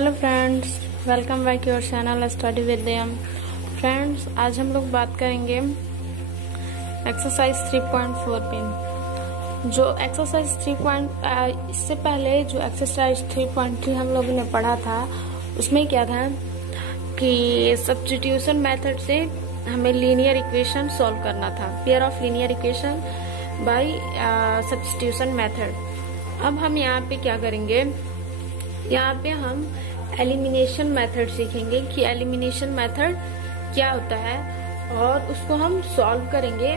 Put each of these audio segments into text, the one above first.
Hello friends, welcome back your channel study with them. Friends, आज हम लोग बात करेंगे एक्सरसाइज 3.4 पे। जो एक्सरसाइज 3. इससे पहले जो एक्सरसाइज 3.3 हम लोगों ने पढ़ा था, उसमें क्या था कि सब्स्टिट्यूशन मेथड से हमें लीनियर इक्वेशन सॉल्व करना था, pair of linear equation by substitution method. अब हम यहाँ पे क्या करेंगे, यहाँ पे हम एलिमिनेशन मेथड सीखेंगे कि एलिमिनेशन मेथड क्या होता है और उसको हम सॉल्व करेंगे।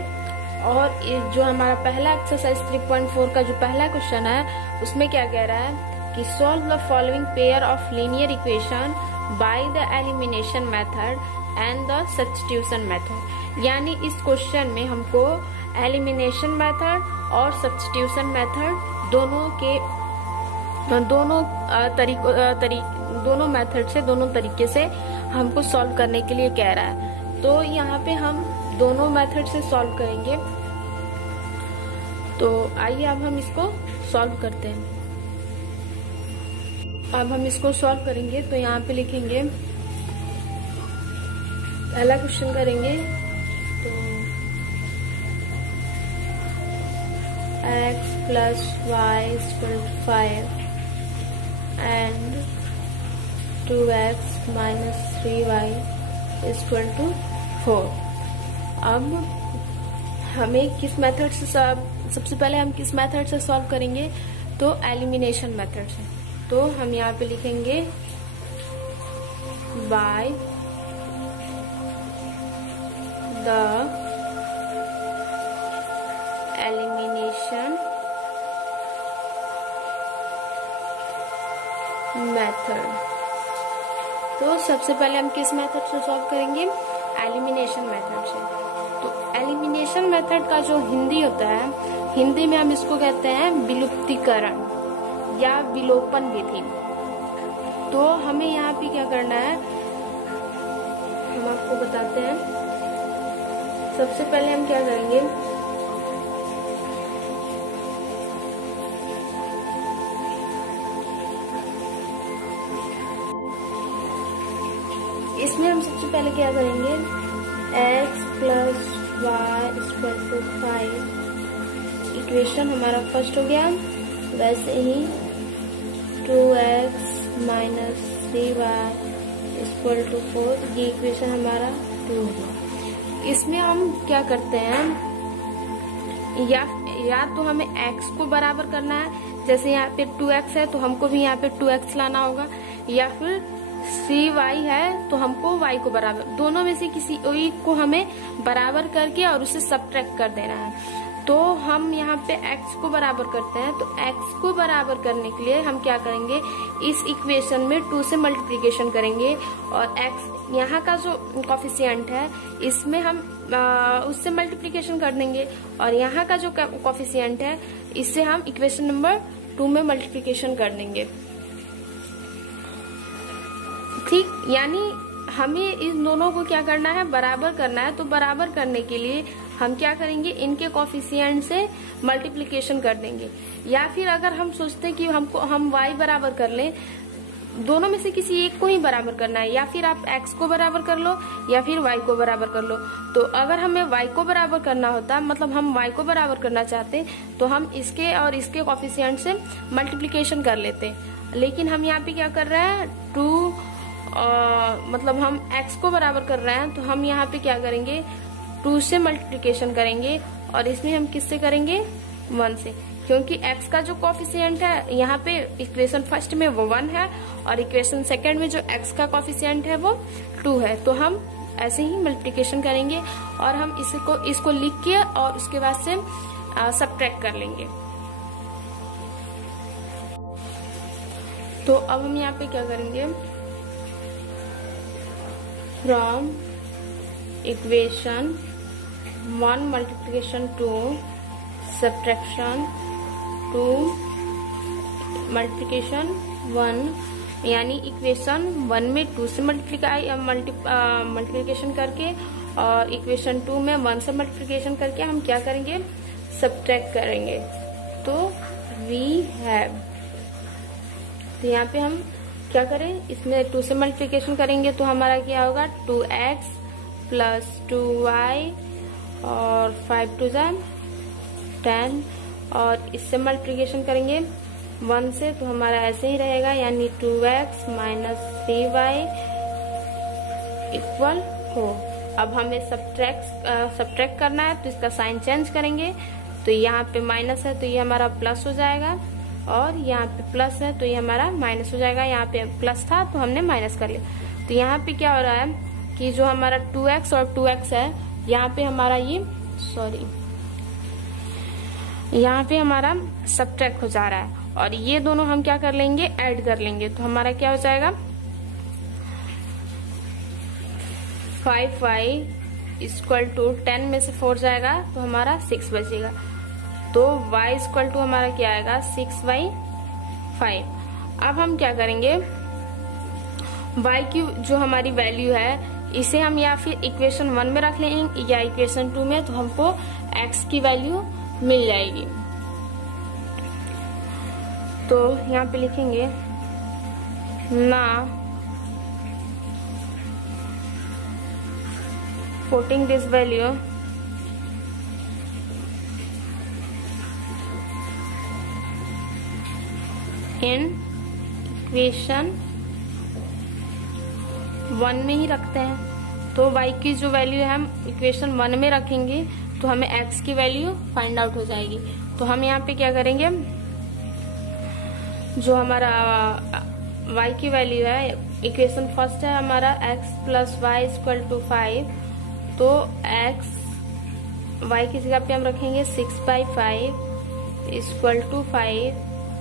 और जो हमारा पहला एक्सरसाइज 3.4 का जो पहला क्वेश्चन है, उसमें क्या कह रहा है कि solve the following pair of linear equation by the elimination method and the substitution method. यानी इस क्वेश्चन में हमको एलिमिनेशन मेथड और सब्स्टिट्यूशन मेथड दोनों मेथड से, दोनों तरीके से हमको सॉल्व करने के लिए कह रहा है। तो यहाँ पे हम दोनों मेथड से सॉल्व करेंगे। तो आइए अब हम इसको सॉल्व करते हैं। अब हम इसको सॉल्व करेंगे तो यहाँ पे लिखेंगे, पहला क्वेश्चन करेंगे तो x plus y is equal to 5 and 2x minus 3y is equal to 4। अब हमें किस मेथड से सबसे पहले हम किस मेथड से सॉल्व करेंगे, तो एलिमिनेशन मेथड से। तो हम यहाँ पे लिखेंगे बाय द एलिमिनेशन मेथड। तो सबसे पहले हम किस मेथड से सॉल्व करेंगे, एलिमिनेशन मेथड से। तो एलिमिनेशन मेथड का जो हिंदी होता है, हिंदी में हम इसको कहते हैं विलुप्तीकरण या विलोपन विधि। तो हमें यहाँ पे क्या करना है, हम आपको बताते हैं। सबसे पहले हम क्या करेंगे, इसमें हम सबसे पहले क्या करेंगे, x plus y equal to 5 equation हमारा फर्स्ट हो गया। वैसे ही 2x minus 3y equal to 4, ये इक्वेशन हमारा 2 हो गया। इसमें हम क्या करते हैं, या तो हमें x को बराबर करना है, जैसे यहाँ पे 2x है तो हमको भी यहाँ पे 2x लाना होगा, या फिर 3y है तो हमको y को बराबर, दोनों में से किसी एक को हमें बराबर करके और उसे सब्ट्रैक्ट कर देना है। तो हम यहाँ पे x को बराबर करते हैं। तो x को बराबर करने के लिए हम क्या करेंगे, इस इक्वेशन में 2 से मल्टीप्लिकेशन करेंगे और x यहाँ का जो कॉफिशिएंट है इसमें हम उससे मल्टीप्लिकेशन कर देंगे, और यहाँ का जो कॉफिशिएंट है इससे हम इक्वेशन नंबर 2 में मल्टीप्लिकेशन कर देंगे। ठीक, यानी हमें इन दोनों को क्या करना है, बराबर करना है। तो बराबर करने के लिए हम क्या करेंगे, इनके कॉफिशिएंट से मल्टीप्लिकेशन कर देंगे। या फिर अगर हम सोचते हैं कि हम y बराबर कर लें, दोनों में से किसी एक को ही बराबर करना है, या फिर आप x को बराबर कर लो या फिर y को बराबर कर लो। तो अगर हमें y को बराबर करना होता, मतलब हम y को बराबर करना चाहते, तो हम इसके और इसके कॉफिशिएंट से मल्टीप्लिकेशन कर लेते। लेकिन हम यहाँ पे क्या कर रहे हैं, 2 मतलब हम x को बराबर कर रहे हैं, तो हम यहाँ पे क्या करेंगे, 2 से मल्टीप्लिकेशन करेंगे, और इसमें हम किससे करेंगे, 1 से, क्योंकि x का जो कॉफिशिएंट है यहाँ पे इक्वेशन फर्स्ट में वो 1 है और इक्वेशन सेकंड में जो x का कॉफिशिएंट है वो 2 है। तो हम ऐसे ही मल्टीप्लिकेशन करेंगे और हम इसको लिख के और उसके बाद से सब्ट्रैक्ट कर लेंगे। तो अब हम यहाँ पे क्या करेंगे, from equation 1 multiplication 2 subtraction 2 multiplication 1, यानी इक्वेशन 1 में 2 से मल्टीप्लिकेशन करके और इक्वेशन 2 में 1 से मल्टीप्लिकेशन करके हम क्या करेंगे, सब्ट्रैक्ट करेंगे। तो वी हैव, तो यहाँ पे हम क्या करें, इसमें 2 से मल्टीप्लिकेशन करेंगे तो हमारा क्या होगा 2x प्लस 2y और 5 टू 10 और इससे मल्टीप्लिकेशन करेंगे 1 से तो हमारा ऐसे ही रहेगा, यानी 2x माइनस 3y इक्वल हो। अब हमें सब्ट्रैक्ट करना है तो इसका साइन चेंज करेंगे, तो यहाँ पे माइनस है तो ये हमारा प्लस हो जाएगा और यहाँ पे प्लस है तो ये हमारा माइनस हो जाएगा। यहाँ पे प्लस था तो हमने माइनस कर लिया। तो यहाँ पे क्या हो रहा है कि जो हमारा 2x और 2x है, यहाँ पे हमारा यहाँ पे हमारा सब्ट्रैक्ट हो जा रहा है और ये दोनों हम क्या कर लेंगे, ऐड कर लेंगे। तो हमारा क्या हो जाएगा 5y इक्वल टू 10 में से 4 जाएगा तो हमारा 6 बचेगा। तो y इक्वल टू हमारा क्या आएगा 6/5। अब हम क्या करेंगे, y की जो हमारी वैल्यू है इसे हम या फिर इक्वेशन 1 में रख लेंगे या इक्वेशन 2 में, तो हमको x की वैल्यू मिल जाएगी। तो यहाँ पे लिखेंगे ना putting this value in equation 1 में ही रखते हैं। तो y की जो वैल्यू है हम इक्वेशन 1 में रखेंगे तो हमें x की वैल्यू फाइंड आउट हो जाएगी। तो हम यहाँ पे क्या करेंगे, जो हमारा y की वैल्यू है, इक्वेशन फर्स्ट है हमारा x plus y equal to 5, तो x y की जगह पे हम रखेंगे 6/5 इक्वल टू 5,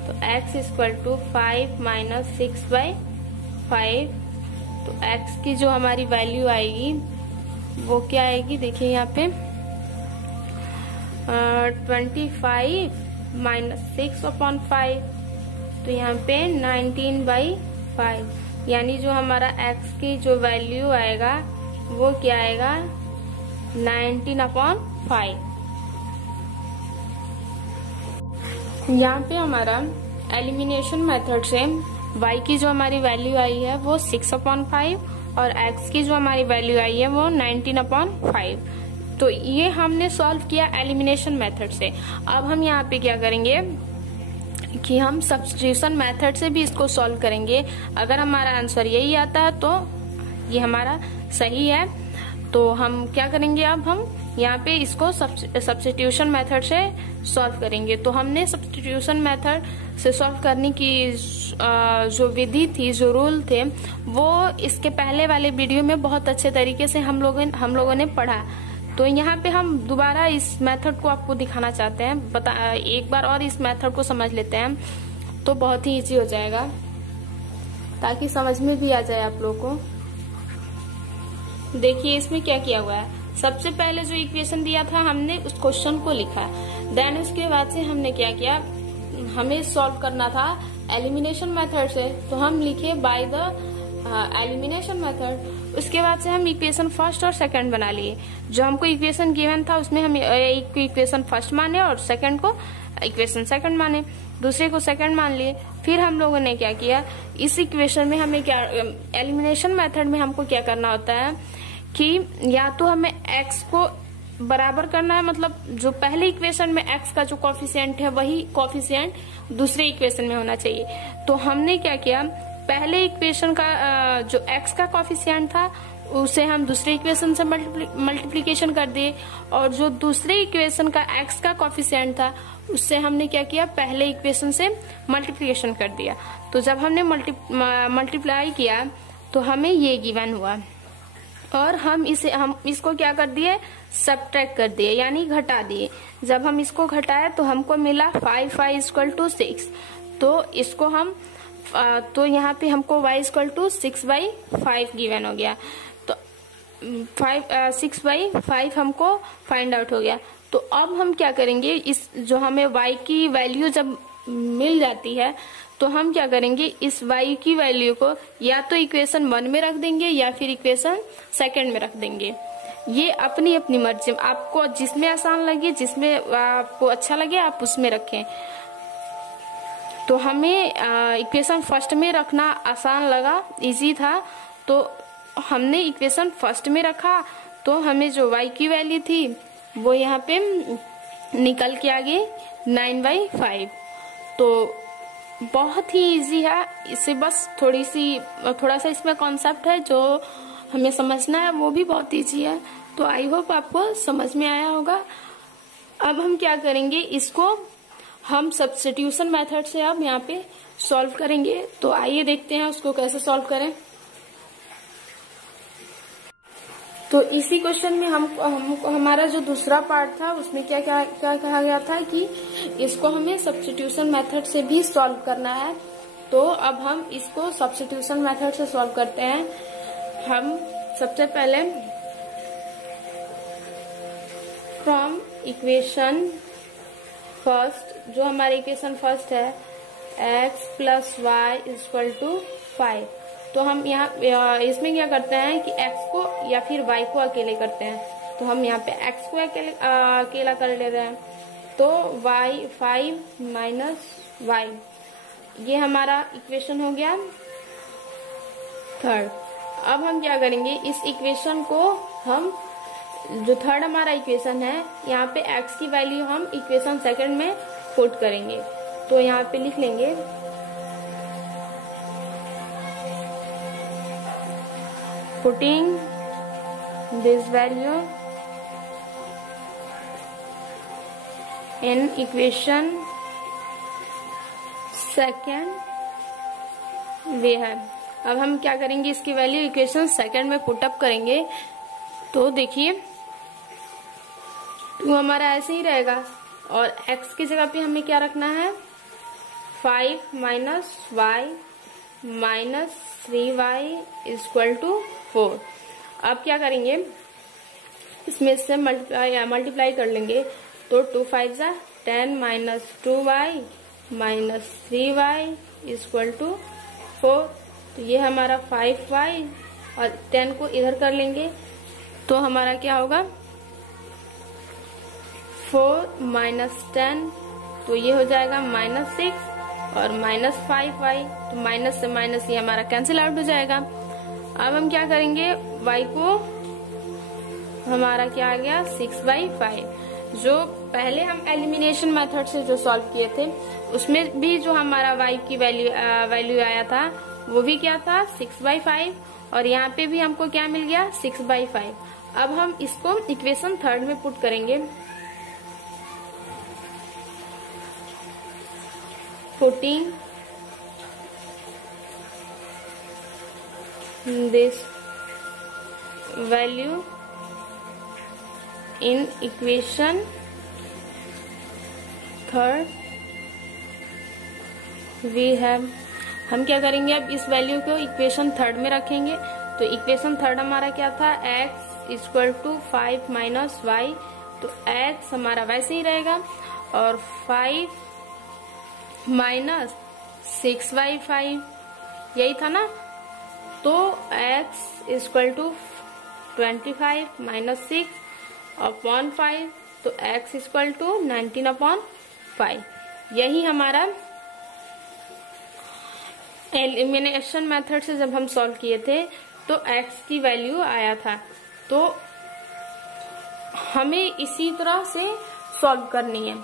तो x इक्वल टू 5 माइनस 6/5। तो x की जो हमारी वैल्यू आएगी वो क्या आएगी, देखिए यहाँ पे 25 माइनस 6/5, तो यहाँ पे 19/5, यानी जो हमारा x की जो वैल्यू आएगा वो क्या आएगा 19/5। यहाँ पे हमारा एलिमिनेशन मेथड से y की जो हमारी वैल्यू आई है वो 6/5 और x की जो हमारी वैल्यू आई है वो 19/5। तो ये हमने सॉल्व किया एलिमिनेशन मेथड से। अब हम यहाँ पे क्या करेंगे कि हम सब्स्टिट्यूशन मेथड से भी इसको सॉल्व करेंगे। अगर हमारा आंसर यही आता है तो ये हमारा सही है। तो हम क्या करेंगे, अब हम यहाँ पे इसको सब्स्टिट्यूशन मेथड से सॉल्व करेंगे। तो हमने सब्स्टिट्यूशन मेथड से सॉल्व करने की जो विधि थी, जो रूल थे, वो इसके पहले वाले वीडियो में बहुत अच्छे तरीके से हम लोगों ने पढ़ा। तो यहाँ पे हम दोबारा इस मेथड को आपको दिखाना चाहते हैं। एक बार और इस मेथड को समझ लेते हैं तो बहुत ही इजी हो जाएगा, ताकि समझ में भी आ जाए आप लोगों को। देखिए इसमें क्या किया हुआ है, सबसे पहले जो इक्वेशन दिया था हमने उस क्वेश्चन को लिखा, देन उसके बाद से हमने क्या किया, हमें सॉल्व करना था एलिमिनेशन मेथड से, तो हम लिखे बाय द एलिमिनेशन मेथड। उसके बाद से हम इक्वेशन फर्स्ट और सेकंड बना लिए। जो हमको इक्वेशन गिवन था उसमें हम एक इक्वेशन फर्स्ट माने और सेकंड को इक्वेशन सेकंड माने, दूसरे को सेकंड मान लिए। फिर हम लोगों ने क्या किया, इस इक्वेशन में हमें क्या, एलिमिनेशन मेथड में हमको क्या करना होता है कि या तो हमें x को बराबर करना है, मतलब जो पहले इक्वेशन में x का जो कॉफिशिएंट है वही कॉफिशिएंट दूसरे इक्वेशन में होना चाहिए। तो हमने क्या किया, पहले इक्वेशन का जो x का कॉफिशिएंट था उसे हम दूसरे इक्वेशन से मल्टीप्लिकेशन कर दिए, और जो दूसरे इक्वेशन का x का कॉफिशिएंट था उससे हमने क्या किया, पहले इक्वेशन से मल्टीप्लिकेशन कर दिया। तो जब हमने मल्टीप्लाई किया तो हमें ये गिवन हुआ, और हम इसको क्या कर दिए, सब्ट्रैक्ट कर दिए, यानी घटा दिए। जब हम इसको घटाए तो हमको मिला 5y इक्वल टू 6। तो इसको हम तो यहाँ पे हमको y इक्वल टू 6/5 गिवन हो गया। तो 6/5 हमको फाइंड आउट हो गया। तो अब हम क्या करेंगे, इस जो हमें y की वैल्यू जब मिल जाती है तो हम क्या करेंगे, इस y की वैल्यू को या तो इक्वेशन 1 में रख देंगे या फिर इक्वेशन सेकंड में रख देंगे। ये अपनी अपनी मर्जी, आपको जिसमें आसान लगे, जिसमें आपको अच्छा लगे आप उसमें रखें। तो हमें इक्वेशन फर्स्ट में रखना आसान लगा, इजी था, तो हमने इक्वेशन फर्स्ट में रखा। तो हमें जो y की वैल्यू थी वो यहाँ पे निकल के आ गई 9/5। तो बहुत ही इजी है, इसे बस थोड़ा सा इसमें कॉन्सेप्ट है जो हमें समझना है, वो भी बहुत इजी है। तो आई होप आपको समझ में आया होगा। अब हम क्या करेंगे, इसको हम सब्स्टिट्यूशन मेथड से अब यहाँ पे सॉल्व करेंगे। तो आइए देखते हैं उसको कैसे सॉल्व करें। तो इसी क्वेश्चन में हमको हमारा जो दूसरा पार्ट था उसमें क्या कहा गया था कि इसको हमें सब्स्टिट्यूशन मेथड से भी सॉल्व करना है। तो अब हम इसको सब्स्टिट्यूशन मेथड से सॉल्व करते हैं। हम सबसे पहले फ्रॉम इक्वेशन फर्स्ट, जो हमारी इक्वेशन फर्स्ट है x + y = 5। तो हम यहाँ इसमें क्या करते हैं कि x को या फिर y को अकेले करते हैं। तो हम यहाँ पे x को अकेला कर लेते हैं। तो y 5 - y, ये हमारा इक्वेशन हो गया थर्ड। अब हम क्या करेंगे, इस इक्वेशन को हम जो थर्ड हमारा इक्वेशन है यहाँ पे x की वैल्यू हम इक्वेशन सेकंड में पुट करेंगे। तो यहाँ पे लिख लेंगे putting this value in equation second we have। अब हम क्या करेंगे, इसकी वैल्यू इक्वेशन सेकंड में पुटअप करेंगे। तो देखिए 2 हमारा ऐसे ही रहेगा और x की जगह पे हमें क्या रखना है, 5 - y - 3y = 4। अब क्या करेंगे, इसमें से मल्टीप्लाई कर लेंगे। तो 2 × 5 = 10 - 2y - 3y = 4। तो ये हमारा 5y और 10 को इधर कर लेंगे। तो हमारा क्या होगा 4 - 10, तो ये हो जाएगा -6 और -5y। तो माइनस से माइनस ये हमारा कैंसिल आउट हो जाएगा। अब हम क्या करेंगे, y को हमारा क्या आ गया 6/5। जो पहले हम एलिमिनेशन मेथड से जो सॉल्व किए थे उसमें भी जो हमारा y की वैल्यू आया था वो भी क्या था 6/5, और यहाँ पे भी हमको क्या मिल गया 6/5। अब हम इसको इक्वेशन थर्ड में पुट करेंगे। Putting this value in equation third we have। हम क्या करेंगे, अब इस वैल्यू को इक्वेशन थर्ड में रखेंगे। तो इक्वेशन थर्ड हमारा क्या था, x = 5 - y। तो x हमारा वैसे ही रहेगा और 5 - 6/5 यही था ना। तो x = 25 - 6/5। तो x = 19/5। यही हमारा एलिमिनेशन मेथड से जब हम सॉल्व किए थे तो x की वैल्यू आया था। तो हमें इसी तरह से सॉल्व करनी है।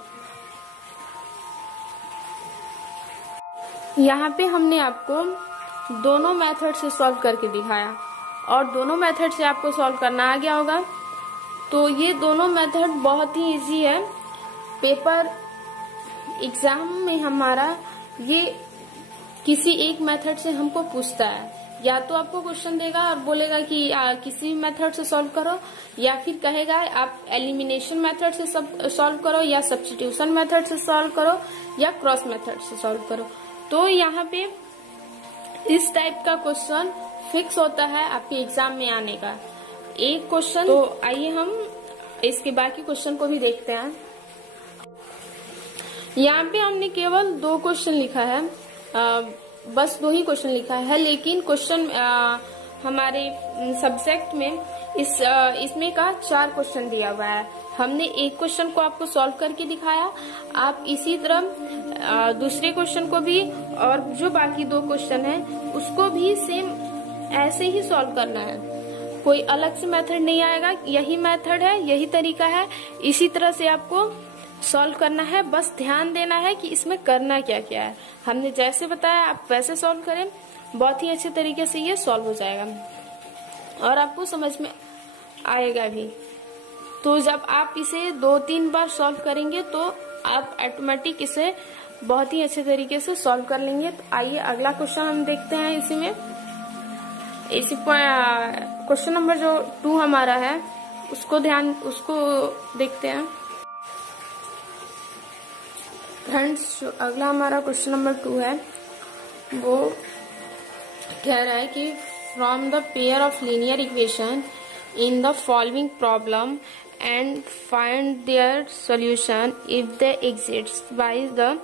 यहाँ पे हमने आपको दोनों मेथड से सॉल्व करके दिखाया और दोनों मेथड से आपको सॉल्व करना आ गया होगा। तो ये दोनों मेथड बहुत ही इजी है। पेपर एग्जाम में हमारा ये किसी एक मेथड से हमको पूछता है, या तो आपको क्वेश्चन देगा और बोलेगा कि किसी मेथड से सॉल्व करो, या फिर कहेगा आप एलिमिनेशन मेथड से सॉल्व करो, या सब्स्टिट्यूशन मेथड से सॉल्व करो, या क्रॉस मेथड से सॉल्व करो। तो यहाँ पे इस टाइप का क्वेश्चन फिक्स होता है आपके एग्जाम में आने का एक क्वेश्चन। तो आइए हम इसके बाकी क्वेश्चन को भी देखते हैं। यहाँ पे हमने केवल 2 क्वेश्चन लिखा है, बस 2 ही क्वेश्चन लिखा है, लेकिन क्वेश्चन हमारे सब्जेक्ट में इसमें का 4 क्वेश्चन दिया हुआ है। हमने एक क्वेश्चन को आपको सॉल्व करके दिखाया। आप इसी तरह दूसरे क्वेश्चन को भी और जो बाकी 2 क्वेश्चन है उसको भी सेम ऐसे ही सॉल्व करना है। कोई अलग से मेथड नहीं आएगा, यही मेथड है, यही तरीका है, इसी तरह से आपको सॉल्व करना है। बस ध्यान देना है कि इसमें करना क्या क्या है। हमने जैसे बताया आप वैसे सॉल्व करें, बहुत ही अच्छे तरीके से ये सॉल्व हो जाएगा और आपको समझ में आएगा भी। तो जब आप इसे 2-3 बार सॉल्व करेंगे तो आप ऑटोमेटिक इसे बहुत ही अच्छे तरीके से सॉल्व कर लेंगे। तो आइए अगला क्वेश्चन हम देखते हैं। इसी क्वेश्चन नंबर जो 2 हमारा है उसको देखते हैं। फ्रेंड्स, जो अगला हमारा क्वेश्चन नंबर 2 है वो कह रहा है कि from the pair of linear equation in the following problem and find their solution if they exist by the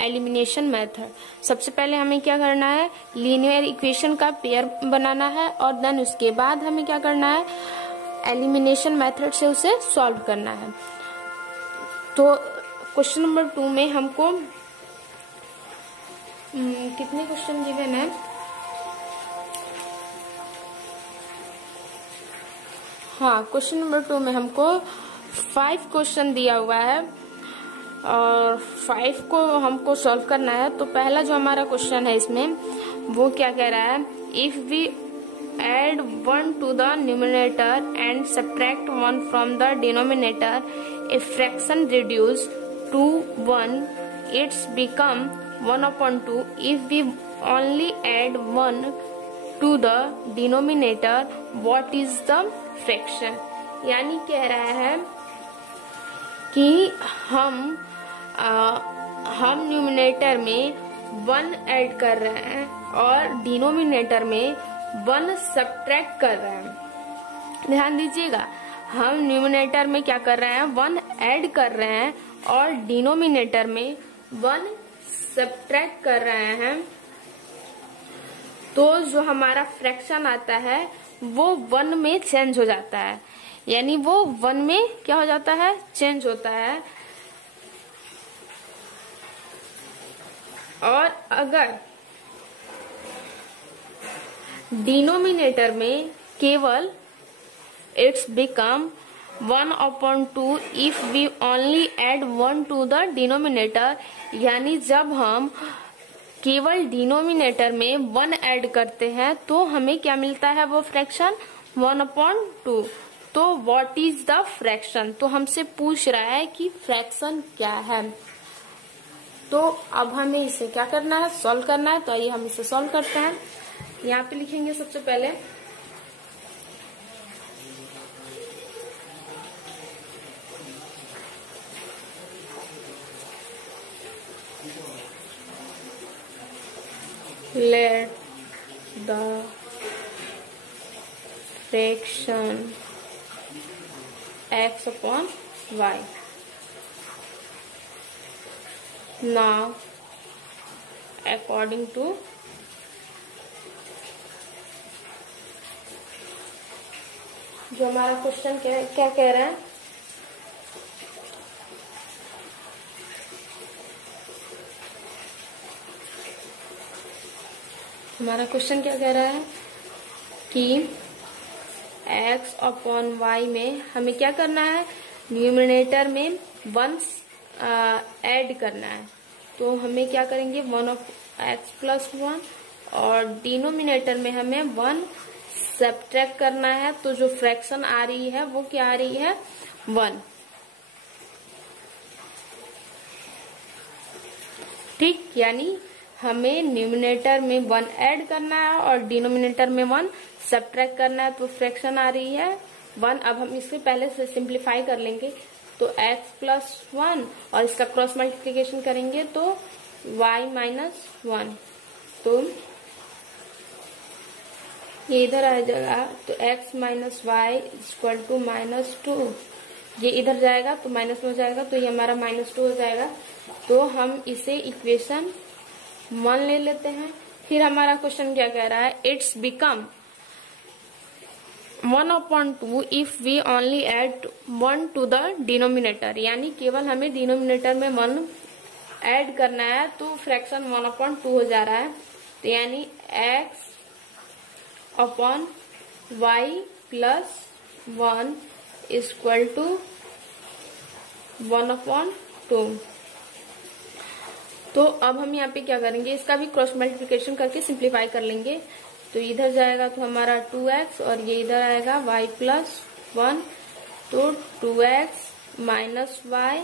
elimination method. सबसे पहले हमें क्या करना है, लीनियर इक्वेशन का पेयर बनाना है और देन उसके बाद हमें क्या करना है, एलिमिनेशन मेथड से उसे सॉल्व करना है। तो क्वेश्चन नंबर 2 में हमको कितने क्वेश्चन गिवन है? हाँ, क्वेश्चन नंबर 2 में हमको 5 क्वेश्चन दिया हुआ है और 5 को हमको सॉल्व करना है। तो पहला जो हमारा क्वेश्चन है इसमें वो क्या कह रहा है, if we add 1 to the numerator and subtract 1 from the denominator, a fraction reduced to 1, it's become 1/2. If we only add 1 to the denominator, what is the fraction? यानी कह रहा है कि हम न्यूमिनेटर में 1 ऐड कर रहे हैं और डिनोमिनेटर में 1 सब्ट्रैक्ट कर रहे हैं। ध्यान दीजिएगा, हम न्यूमिनेटर में क्या कर रहे हैं, 1 ऐड कर रहे हैं और डिनोमिनेटर में 1 सब्ट्रैक्ट कर रहे हैं। तो जो हमारा फ्रैक्शन आता है वो 1 में चेंज हो जाता है, यानी वो 1 में क्या हो जाता है, चेंज होता है। और अगर डिनोमिनेटर में केवल it's become 1/2 if we only add 1 to the denominator, यानी जब हम केवल डिनोमिनेटर में 1 ऐड करते हैं तो हमें क्या मिलता है, वो फ्रैक्शन 1/2। तो व्हाट इज द फ्रैक्शन, तो हमसे पूछ रहा है कि फ्रैक्शन क्या है। तो अब हमें इसे क्या करना है, सॉल्व करना है। तो आइए हम इसे सॉल्व करते हैं। यहाँ पे लिखेंगे सबसे पहले let the fraction x upon y. Now according to जो हमारा क्वेश्चन क्या कह रहा है, हमारा क्वेश्चन क्या कह रहा है कि x/y में हमें क्या करना है, न्यूमिनेटर में 1 ऐड करना है। तो हमें क्या करेंगे, 1x+1 और डिनोमिनेटर में हमें 1 सब्ट्रैक्ट करना है। तो जो फ्रैक्शन आ रही है वो क्या आ रही है, 1। ठीक, यानी हमें न्यूमिनेटर में 1 ऐड करना है और डिनोमिनेटर में 1 सब्ट्रैक्ट करना है। तो फ्रैक्शन आ रही है 1। अब हम इससे पहले से सिंप्लीफाई कर लेंगे। तो x+1 और इसका क्रॉस मल्टीप्लिकेशन करेंगे तो y-1। तो ये इधर आ जाएगा, तो x minus y equal to -2। ये इधर जाएगा तो माइनस में हो जाएगा, तो ये हमारा -2 हो जाएगा। तो हम इसे इक्वेशन 1 ले लेते हैं। फिर हमारा क्वेश्चन क्या कह रहा है, it's become 1/2 if we only add 1 to the denominator, यानी केवल हमें डिनोमिनेटर में 1 ऐड करना है, तो फ्रैक्शन 1/2 हो जा रहा है। तो यानी x upon y plus 1 equal to 1/2। तो अब हम यहाँ पे क्या करेंगे, इसका भी क्रॉस मल्टीप्लिकेशन करके सिंप्लीफाई कर लेंगे। तो इधर जाएगा तो हमारा 2x और ये इधर आएगा y प्लस 1, तो 2x minus y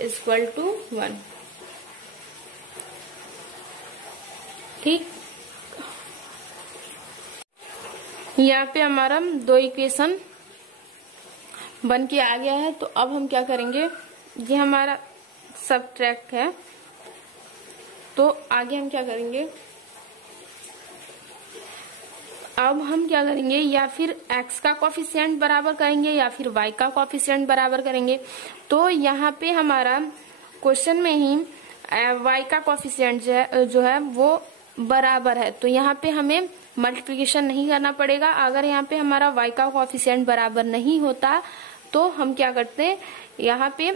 equal to 1। ठीक, यहाँ पे हमारा दो इक्वेशन बन के आ गया है। तो अब हम क्या करेंगे, ये हमारा सबट्रैक्ट है, तो आगे हम क्या करेंगे, अब हम क्या करेंगे, या फिर x का कोफिशिएंट बराबर करेंगे या फिर y का कोफिशिएंट बराबर करेंगे। तो यहाँ पे हमारा क्वेश्चन में ही y का कोफिशिएंट जो है वो बराबर है, तो यहाँ पे हमें मल्टीप्लिकेशन नहीं करना पड़ेगा। अगर यहाँ पे हमारा y का कोफिशिएंट बराबर नहीं होता तो हम क्या करते हैं, यहाँ पे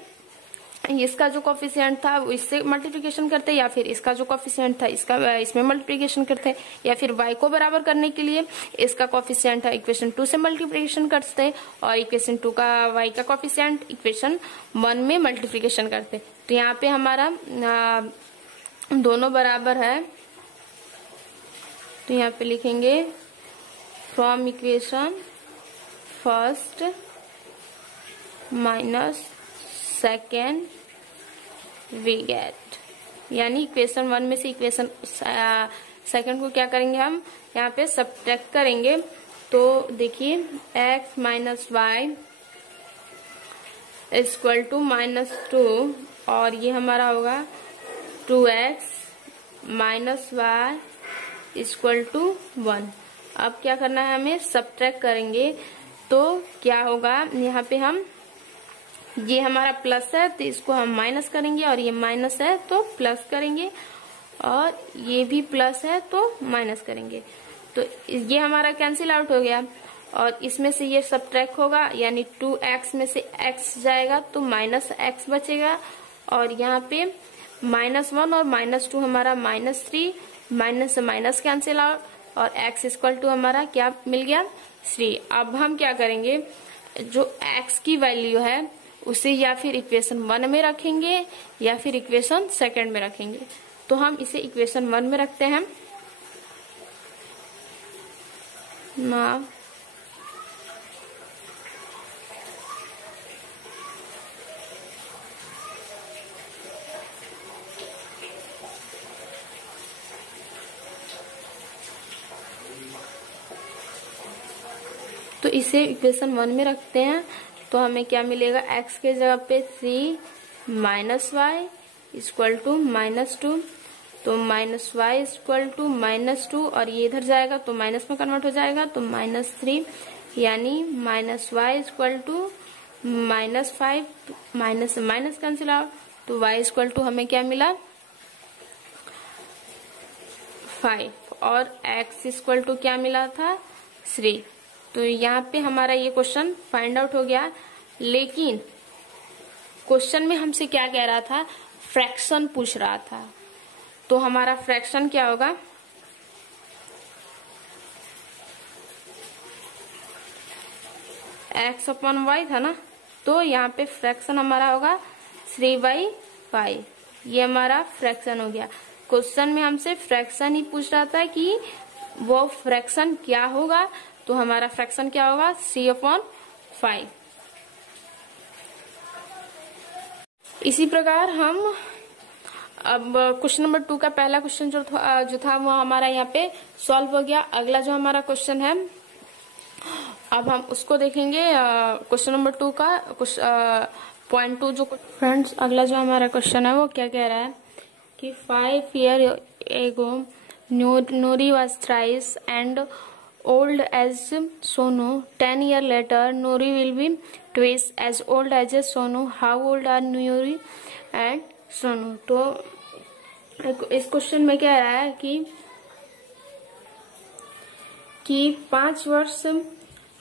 इसका जो कोफिशिएंट था वो इससे मल्टीप्लिकेशन करते, या फिर इसका जो कोफिशिएंट था इसका इसमें मल्टीप्लिकेशन करते, या फिर y को बराबर करने के लिए इसका कोफिशिएंट था इक्वेशन 2 से मल्टीप्लिकेशन करते, और इक्वेशन 2 का y का कोफिशिएंट इक्वेशन 1 में मल्टीप्लिकेशन करते। तो यहाँ पे हमारा दोनों बराबर है, तो यहाँ पे लिखेंगे from equation first minus second we get, यानी इक्वेशन 1 में से इक्वेशन सेकेंड को क्या करेंगे, हम यहाँ पे सब्ट्रैक्ट करेंगे। तो देखिए x minus y equal to -2, और ये हमारा होगा 2x minus y equal to 1। अब क्या करना है, हमें सब्ट्रैक्ट करेंगे, तो क्या होगा, यहाँ पे हम ये हमारा प्लस है तो इसको हम माइनस करेंगे, और ये माइनस है तो प्लस करेंगे, और ये भी प्लस है तो माइनस करेंगे। तो ये हमारा कैंसिल आउट हो गया, और इसमें से ये सब्ट्रैक्ट होगा, यानी 2x में से x जाएगा तो -x बचेगा, और यहाँ पे -1 और -2 हमारा -3, माइनस से माइनस कैंसिल आउट, और x इक्वल टू हमारा क्या मिल गया, 3। अब हम क्या करेंगे, जो x की वैल्यू है उसे या फिर इक्वेशन 1 में रखेंगे या फिर इक्वेशन सेकंड में रखेंगे। तो हम इसे इक्वेशन 1 में रखते हैं ना। तो इसे इक्वेशन 1 में रखते हैं, तो हमें क्या मिलेगा, x के जगह पे 3 माइनस वाई इक्वल टू -2, तो -y इक्वल टू -2, और ये इधर जाएगा तो माइनस में कन्वर्ट हो जाएगा, तो -3, यानी -y इक्वल टू -5, माइनस से माइनस कैंसिल आउट, तो y इक्वल टू हमें क्या मिला, 5, और x इक्वल टू क्या मिला था, 3। तो यहाँ पे हमारा ये क्वेश्चन फाइंड आउट हो गया। लेकिन क्वेश्चन में हमसे क्या कह रहा था, फ्रैक्शन पूछ रहा था, तो हमारा फ्रैक्शन क्या होगा, x अपॉन वाई था ना, तो यहाँ पे फ्रैक्शन हमारा होगा 3/5। ये हमारा फ्रैक्शन हो गया। क्वेश्चन में हमसे फ्रैक्शन ही पूछ रहा था कि वो फ्रैक्शन क्या होगा, तो हमारा फ्रैक्शन क्या होगा, 3/5। इसी प्रकार हम अब क्वेश्चन नंबर 2 का पहला क्वेश्चन जो था वो हमारा यहाँ पे सॉल्व हो गया। अगला जो हमारा क्वेश्चन है अब हम उसको देखेंगे। क्वेश्चन नंबर 2 का पॉइंट 2 जो फ्रेंड्स अगला जो हमारा क्वेश्चन है वो क्या कह रहा है कि 5 years ago Nuri was thrice and old as Sonu. 10 years later Nuri will be twice as old as Sonu. How old are Nuri and Sonu? तो इस क्वेश्चन में कह रहा है कि 5 वर्ष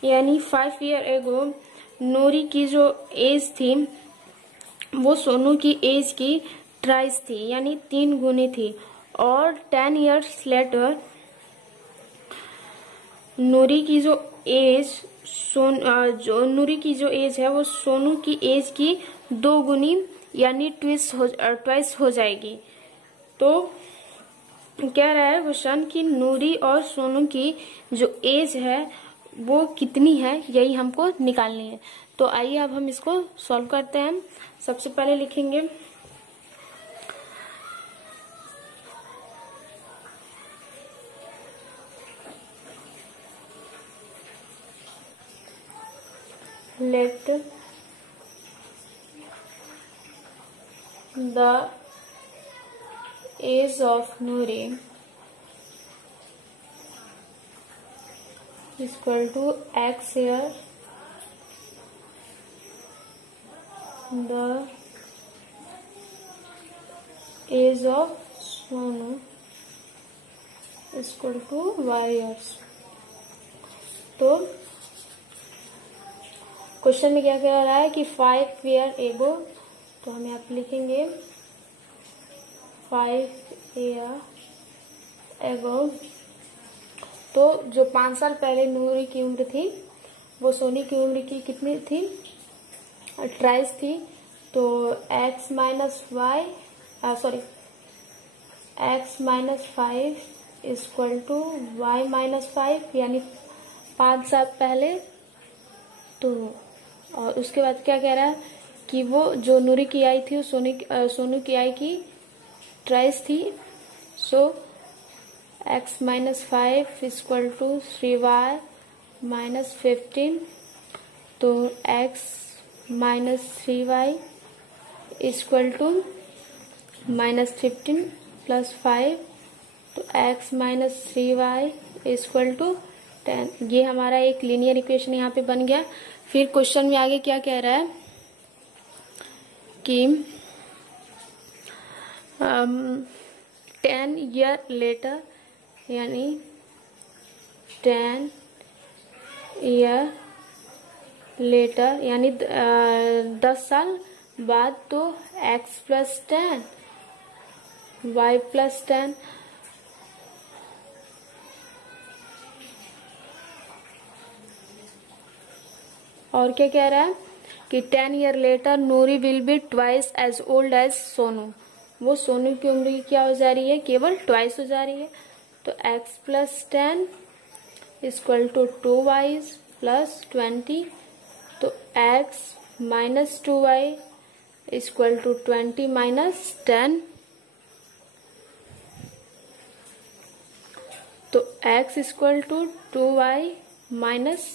यानी 5 ईयर एगो नूरी की जो एज थी वो सोनू की एज की ट्राइस थी, यानी 3 गुनी थी। और 10 ईयर्स लेटर नूरी की जो एज नूरी की जो एज है वो सोनू की एज की 2 गुनी यानी ट्वाइस हो जाएगी। तो कह रहा है क्वेश्चन कि नूरी और सोनू की जो एज है वो कितनी है, यही हमको निकालनी है। तो आइए अब हम इसको सॉल्व करते हैं। सबसे पहले लिखेंगे let the age of Noori equal to x year, the age of Sonu equal to y years. तो क्वेश्चन में क्या कह रहा है कि 5 ईयर एगो, तो हम यहाँ पे लिखेंगे 5 ईयर एगो। तो जो 5 साल पहले नूरी की उम्र थी वो सोनी की उम्र की कितनी थी, ट्राइस थी। तो x minus y x minus 5 equal to y minus 5, यानी 5 साल पहले। तो और उसके बाद क्या कह रहा है कि वो जो नूरी की आई थी वो सोनू की आई की ट्राइस थी। So x minus 5 equal to 3y minus 15। तो x minus 3y equal to minus 15 plus 5। तो x minus 3y equal to 10। ये हमारा एक लीनियर इक्वेशन यहाँ पे बन गया। फिर क्वेश्चन में आगे क्या कह रहा है कि 10 ईयर लेटर, यानी 10 ईयर लेटर यानी 10 साल बाद। तो x प्लस 10 y प्लस 10। और क्या कह रहा है कि 10 year later Noori will be twice age old age Sonu. वो सोनू की उम्र की क्या हो जा रही है, केवल ट्वाइस हो जा रही है। तो x plus 10 equal to 2y plus 20। तो x minus 2y equal to 20 minus 10। तो x equal to 2y minus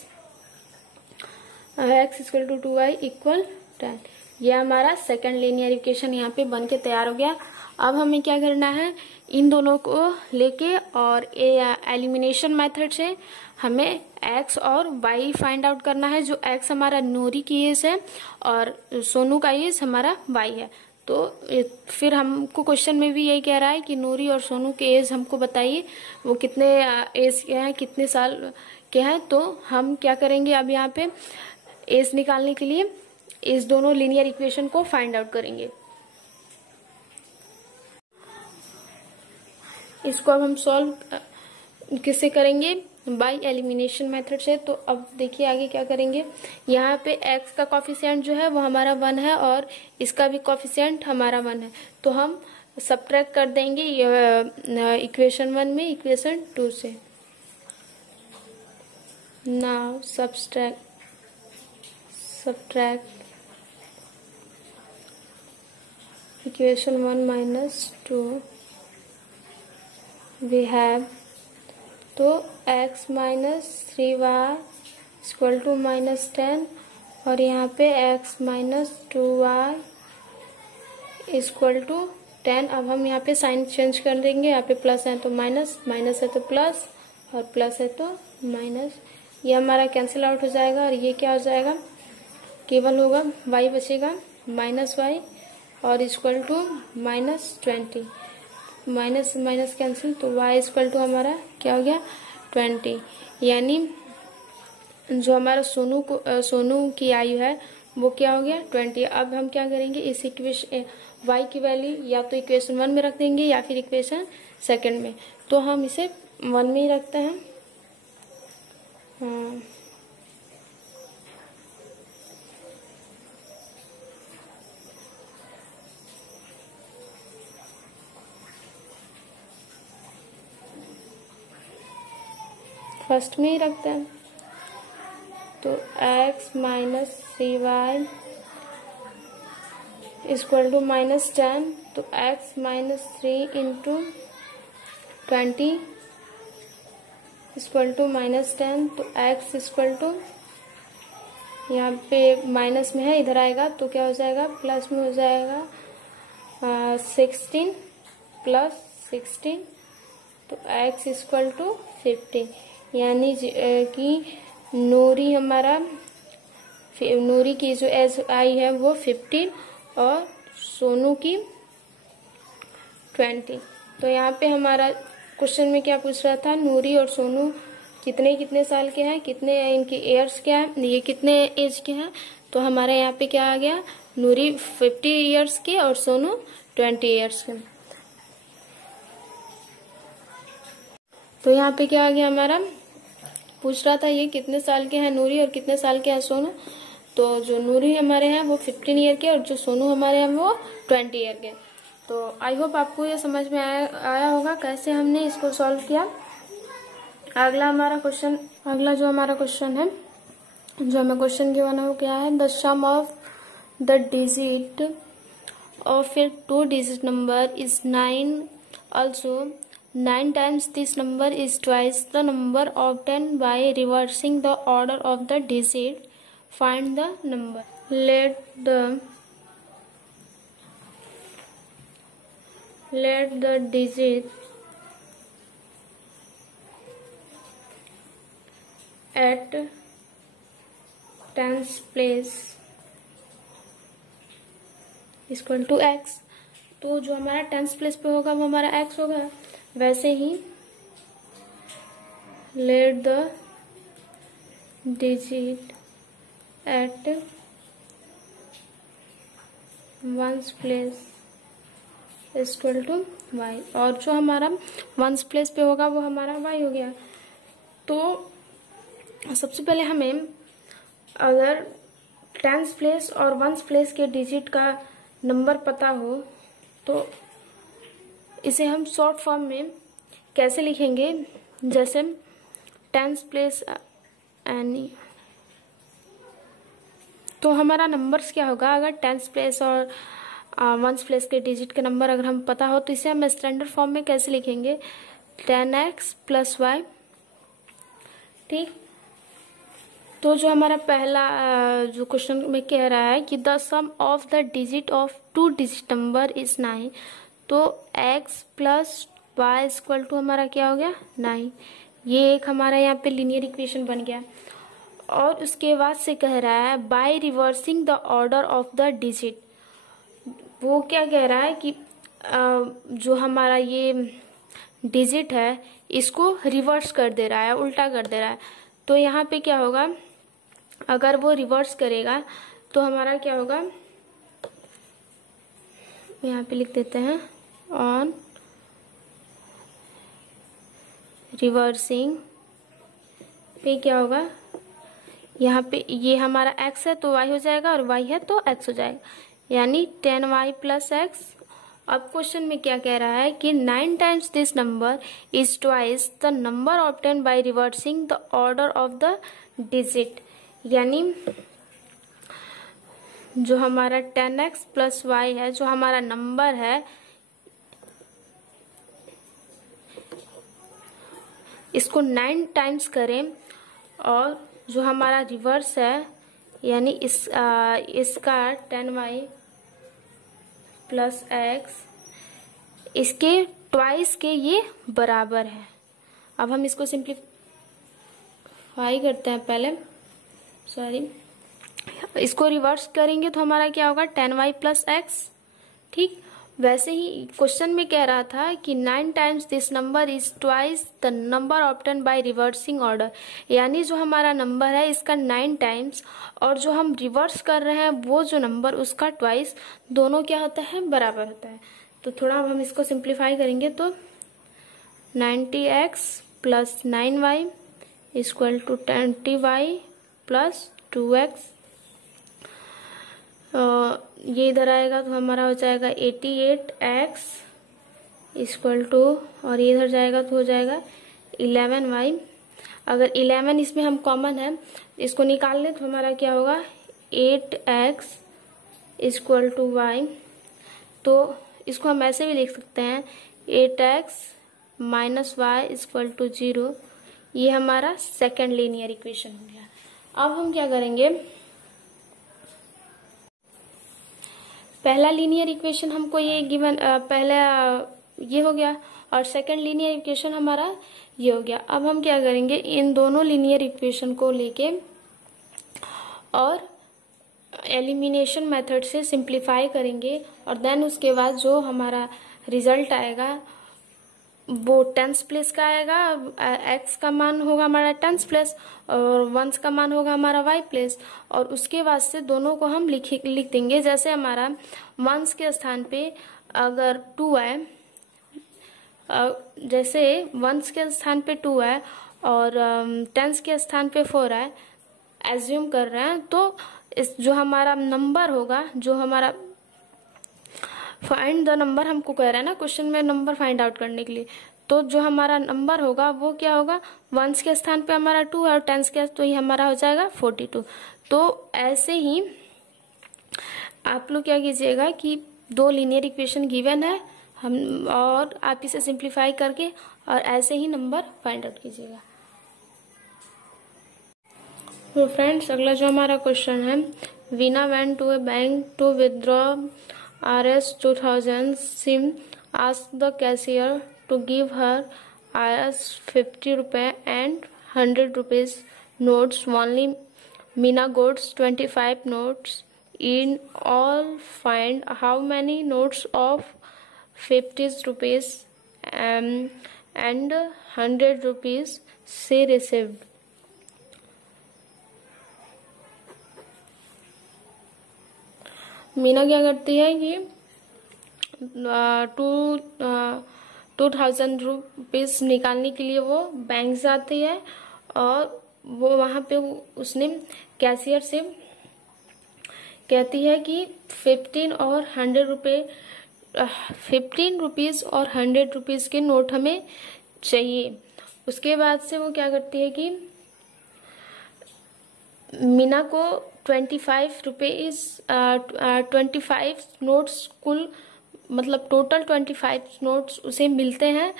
x equal to 2y equal 10। यह हमारा सेकंड लीनियर इक्वेशन यहाँ पे बन के तैयार हो गया। अब हमें क्या करना है, इन दोनों को लेके और एलिमिनेशन मेथड से हमें x और y फाइंड आउट करना है। जो x हमारा नूरी की एज है और सोनू का एज हमारा y है। तो फिर हमको क्वेश्चन में भी यही कह रहा है कि नूरी और सोनू के एज हमको बताइए, वो कितने एज के हैं, कितने साल के हैं। तो हम क्या करेंगे, अब यहाँ पे एज निकालने के लिए इस दोनों लीनियर इक्वेशन को फाइंड आउट करेंगे। इसको अब हम सॉल्व किससे करेंगे, बाय एलिमिनेशन मेथड से। तो अब देखिए आगे क्या करेंगे। यहाँ पे x का कॉफिशिएंट जो है वो हमारा 1 है और इसका भी कॉफिशिएंट हमारा 1 है। तो हम सब्ट्रैक्ट कर देंगे इक्वेशन 1 में इक्वेशन 2 से। Now subtract equation 1 minus 2 we have। तो x minus 3y equal to minus 10 और यहाँ पे x minus 2y equal to 10। अब हम यहाँ पे साइन चेंज कर देंगे, यहाँ पे प्लस है तो माइनस, माइनस है तो प्लस और प्लस है तो माइनस। ये हमारा कैंसिल आउट हो जाएगा और ये क्या हो जाएगा, केवल होगा y बचेगा माइनस वाई और equal to minus 20। Minus minus cancel, तो y इक्वल टू हमारा क्या हो गया 20। यानी जो हमारा सोनू की आयु है वो क्या हो गया 20। अब हम क्या करेंगे, इस इक्वेशन y की वैल्यू या तो इक्वेशन 1 में रख देंगे या फिर इक्वेशन सेकंड में। तो हम इसे 1 में ही रखते हैं। हाँ, फर्स्ट में ही रखते हैं। तो x minus 3y equal to -10। तो x minus 3 into 20 equal to -10। तो x इक्वल टू, यहाँ पे माइनस में है, इधर आएगा तो क्या हो जाएगा, प्लस में हो जाएगा 16 प्लस 16। तो x इक्वल टू 50, यानी कि नूरी की जो एज आई है वो 50 और सोनू की 20। तो यहाँ पे हमारा क्वेश्चन में क्या पूछ रहा था, नूरी और सोनू कितने कितने साल के हैं, कितने इनके ईयर्स क्या है, ये कितने एज के हैं। तो हमारे यहाँ पे क्या आ गया, नूरी 50 ईयर्स के और सोनू 20 ईयर्स के। तो यहाँ पे क्या आ गया, हमारा पूछ रहा था ये कितने साल के हैं नूरी और कितने साल के हैं सोनू। तो जो नूरी हमारे हैं वो 15 ईयर के और जो सोनू हमारे हैं वो 20 ईयर के। तो आई होप आपको ये समझ में आया होगा कैसे हमने इसको सॉल्व किया। अगला जो हमारा क्वेश्चन है, जो हमें क्वेश्चन गिवन है वो क्या है, the sum of the digit of a 2 digit number is 9। Also 9 times this number is twice the number obtained by reversing the order of the digit. Find the number. Let the digit at tens place equal to x। तो जो हमारा tens place पे होगा वो हमारा x होगा। वैसे ही let the digit at one's place equal to Y, और जो हमारा वंस प्लेस पे होगा वो हमारा वाई हो गया। तो सबसे पहले हमें अगर टेंस प्लेस और वंस प्लेस के डिजिट का नंबर पता हो तो इसे हम शॉर्ट फॉर्म में कैसे लिखेंगे, जैसे टेंस प्लेस एनी। तो हमारा नंबर्स क्या होगा, अगर टेंस प्लेस और वंस प्लेस के डिजिट के नंबर अगर हम पता हो तो इसे हम स्टैंडर्ड फॉर्म में कैसे लिखेंगे, 10x प्लस वाई। ठीक, तो जो हमारा पहला जो क्वेश्चन में कह रहा है कि the sum of the digit of 2 digit number is 9। तो x plus y equal to हमारा क्या हो गया 9। ये एक हमारा यहाँ पे लीनियर इक्वेशन बन गया। और उसके बाद से कह रहा है by reversing the order of the digit. वो क्या कह रहा है कि जो हमारा ये डिजिट है इसको रिवर्स कर दे रहा है, उल्टा कर दे रहा है। तो यहाँ पे क्या होगा, अगर वो रिवर्स करेगा तो हमारा क्या होगा, यहाँ पे लिख देते हैं ऑन रिवर्सिंग पे क्या होगा, यहाँ पे ये हमारा x है तो y हो जाएगा और y है तो x हो जाएगा, यानी 10y प्लस x। अब क्वेश्चन में क्या कह रहा है कि 9 times this number is twice the number obtain by reversing the order of the digit, यानी जो हमारा 10x प्लस y है, जो हमारा नंबर है, इसको 9 टाइम्स करें और जो हमारा रिवर्स है यानी इसका 10y प्लस x इसके ट्वाइस के ये बराबर है। अब हम इसको सिंप्लीफाई करते हैं पहले, इसको रिवर्स करेंगे तो हमारा क्या होगा 10y प्लस x। ठीक, वैसे ही क्वेश्चन में कह रहा था कि 9 times this number is twice the number obtain by reversing order, यानी जो हमारा नंबर है इसका 9 टाइम्स और जो हम रिवर्स कर रहे हैं वो जो नंबर उसका ट्वाइस, दोनों क्या होता है, बराबर होता है। तो थोड़ा अब हम इसको सिंप्लीफाई करेंगे तो 90x plus 9y equal to 20y plus 2x, ये इधर आएगा तो हमारा हो जाएगा 88x इक्वल टू, और ये इधर जाएगा तो हो जाएगा 11y। अगर 11 इसमें हम कॉमन है, इसको निकाल लें तो हमारा क्या होगा 8x इक्वल टू y। तो इसको हम ऐसे भी लिख सकते हैं 8x minus y equal to 0। ये हमारा सेकेंड लीनियर इक्वेशन हो गया। अब हम क्या करेंगे, पहला लीनियर इक्वेशन हमको ये गिवन, पहला ये हो गया और सेकंड लीनियर इक्वेशन हमारा ये हो गया। अब हम क्या करेंगे, इन दोनों लीनियर इक्वेशन को लेके और एलिमिनेशन मेथड से सिंप्लीफाई करेंगे और देन उसके बाद जो हमारा रिजल्ट आएगा वो टेंस प्लेस का आएगा। एक्स का मान होगा हमारा टेंस प्लेस और वंस का मान होगा हमारा वाई प्लेस, और उसके बाद से दोनों को हम लिख देंगे। जैसे हमारा वंस के स्थान पे अगर 2 है, जैसे वंस के स्थान पे 2 है और टेंस के स्थान पे 4 है, एज्यूम कर रहे हैं, तो इस जो हमारा नंबर होगा, जो हमारा फाइंड द नंबर हमको कह रहा है ना क्वेश्चन में, नंबर फाइंड आउट करने के लिए, तो जो हमारा नंबर होगा वो क्या होगा, वंस के स्थान पे हमारा 2 है और टेंस के, तो ये हमारा हो जाएगा 42। तो ऐसे ही आप लोग क्या कीजिएगा कि 2 लीनियर इक्वेशन गिवन है हम, और आप इसे सिंप्लीफाई करके और ऐसे ही नंबर फाइंड आउट कीजिएगा। तो फ्रेंड्स, अगला जो हमारा क्वेश्चन है, Veena went to a bank to withdraw Rs 2000. Sim asked the cashier to give her Rs 50 rupees and 100 rupees notes only. Meena got 25 notes. In all, find how many notes of 50 rupees and 100 rupees she received. Meena क्या करती है कि 2000 rupees निकालने के लिए वो bank जाती है और वो वहां पे उसने कैशियर से कहती है कि 15 और 100 रुपए, 15 रुपीज और 100 रुपीज के नोट हमें चाहिए। उसके बाद से वो क्या करती है कि मीना को 25 रुपीज 25 नोट्स, कुल मतलब टोटल 25 नोट्स उसे मिलते हैं।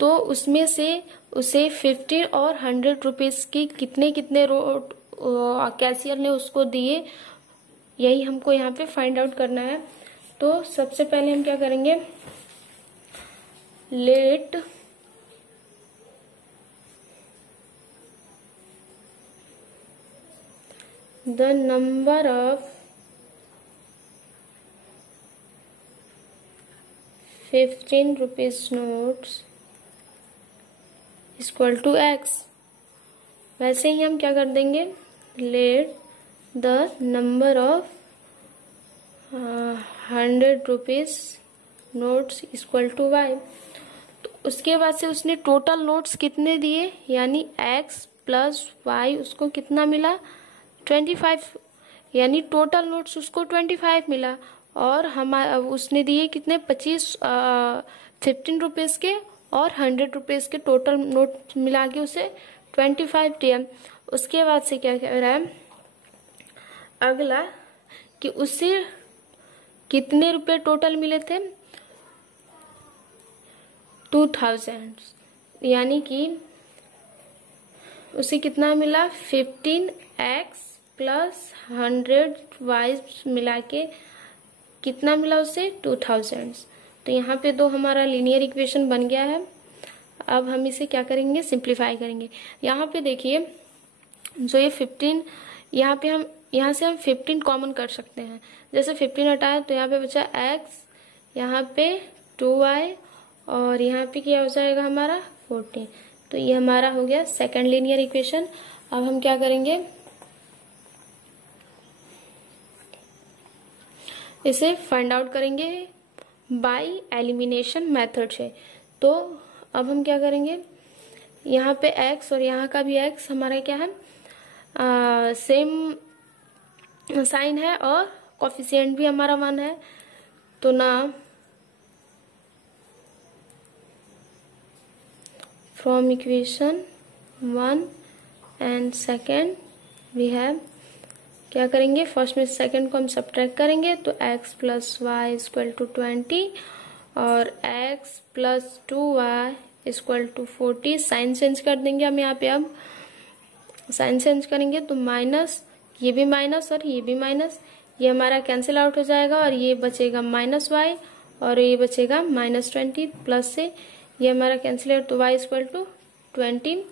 तो उसमें से उसे 50 और 100 रुपीज की कितने कितने कैशियर ने उसको दिए, यही हमको यहाँ पे फाइंड आउट करना है। तो सबसे पहले हम क्या करेंगे, late the number of 15 rupees notes equal to x। वैसे ही हम क्या कर देंगे, let the number of 100 rupees notes equal to y। तो उसके बाद से उसने टोटल नोट्स कितने दिए, यानी x प्लस y, उसको कितना मिला 25, यानी टोटल नोट्स उसको 25 मिला और हमारा उसने दिए कितने 15 रुपीज के और 100 रुपीज के टोटल नोट मिला के उसे 25 दिया। उसके बाद से क्या कह रहा है अगला, कि उससे कितने रुपए टोटल मिले थे 2000, यानी कि उसे कितना मिला 15x प्लस 100y मिला के कितना मिला उसे 2000। तो यहाँ पे दो हमारा लीनियर इक्वेशन बन गया है। अब हम इसे क्या करेंगे, सिंप्लीफाई करेंगे। यहाँ पे देखिए जो ये 15, यहाँ पे हम यहाँ से हम 15 कॉमन कर सकते हैं। जैसे 15 हटाया तो यहाँ पे बचा x यहाँ पे 2y और यहाँ पे क्या हो जाएगा हमारा 14। तो ये हमारा हो गया सेकंड लीनियर इक्वेशन। अब हम क्या करेंगे, इसे फाइंड आउट करेंगे बाय एलिमिनेशन मेथड से। तो अब हम क्या करेंगे, यहाँ पे x और यहाँ का भी x हमारा क्या है, सेम साइन है और कोफिशिएंट भी हमारा 1 है। तो ना from equation 1 and second we have, क्या करेंगे, फर्स्ट में सेकेंड को हम सब्ट्रैक्ट करेंगे तो x plus y equal to 20 और x plus 2y equal to 40। Sign change कर देंगे हम यहाँ पे, अब साइन चेंज करेंगे तो माइनस, ये भी माइनस और ये भी माइनस, ये हमारा कैंसिल आउट हो जाएगा और ये बचेगा माइनस वाई और ये बचेगा माइनस 20 प्लस से ये हमारा कैंसिल आउट, तो y इक्वल टू 20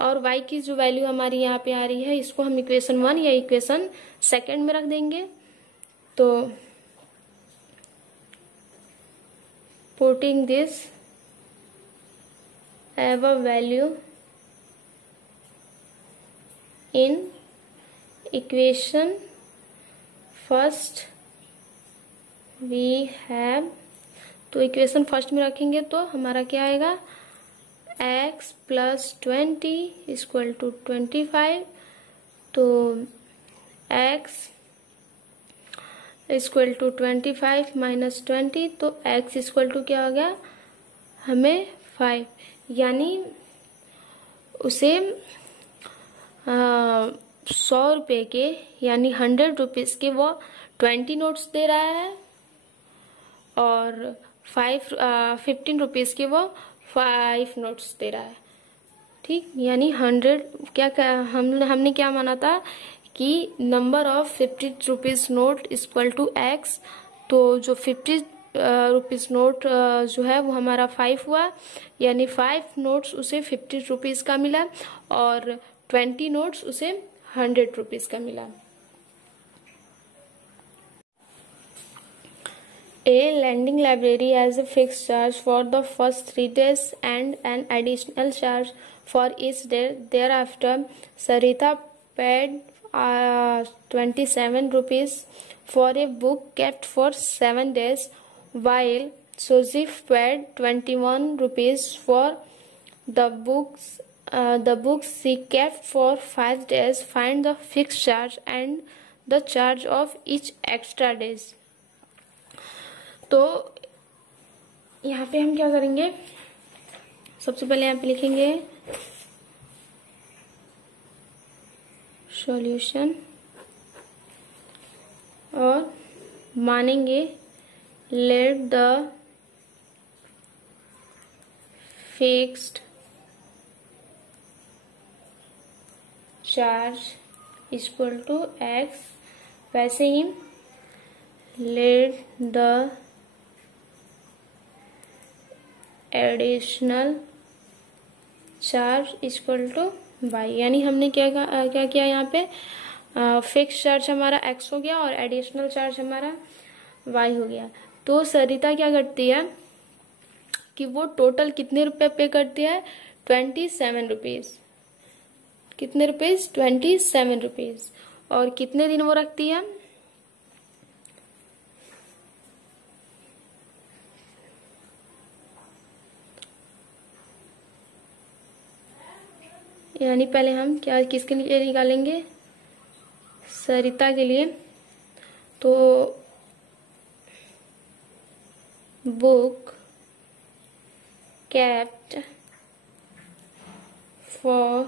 और y की जो वैल्यू हमारी यहाँ पे आ रही है इसको हम इक्वेशन 1 या इक्वेशन सेकेंड में रख देंगे। तो putting this ever value in equation first we have, तो इक्वेशन फर्स्ट में रखेंगे तो हमारा क्या आएगा, x प्लस 20 इक्वल टू 25। तो x इक्वल टू 25 माइनस 20, तो x इक्वल टू क्या हो गया हमें 5, यानी उसे 100 रुपये के यानी 100 रुपीज के वो 20 नोट्स दे रहा है और 15 रुपीज के वो 5 नोट्स दे रहा है। ठीक, यानी 100 क्या हमने क्या माना था कि number of 50 rupees note equal to x। तो जो 50 रुपीज नोट जो है वो हमारा 5 हुआ, यानी 5 नोट्स उसे 50 रुपीज का मिला और 20 नोट्स उसे 100 रुपीज का मिला। A lending library has a fixed charge for the first 3 days and an additional charge for each day. Thereafter, Sarita paid 27 rupees for a book kept for 7 days, while Sojif paid 21 rupees for the books she kept for 5 days. Find the fixed charge and the charge of each extra days. तो यहाँ पे हम क्या करेंगे, सबसे पहले यहाँ पे लिखेंगे सॉल्यूशन और मानेंगे let the fixed charge equal to x, वैसे ही let the additional charge equal to y, यानी हमने क्या किया यहाँ पे, फिक्स चार्ज हमारा x हो गया और एडिशनल चार्ज हमारा y हो गया। तो सरिता क्या करती है कि वो टोटल कितने रुपए पे करती है, 27 रुपीज। कितने रुपीज, 27 रुपीज। और कितने दिन वो रखती है, यानी पहले हम क्या किसके लिए निकालेंगे, सरिता के लिए। तो बुक kept for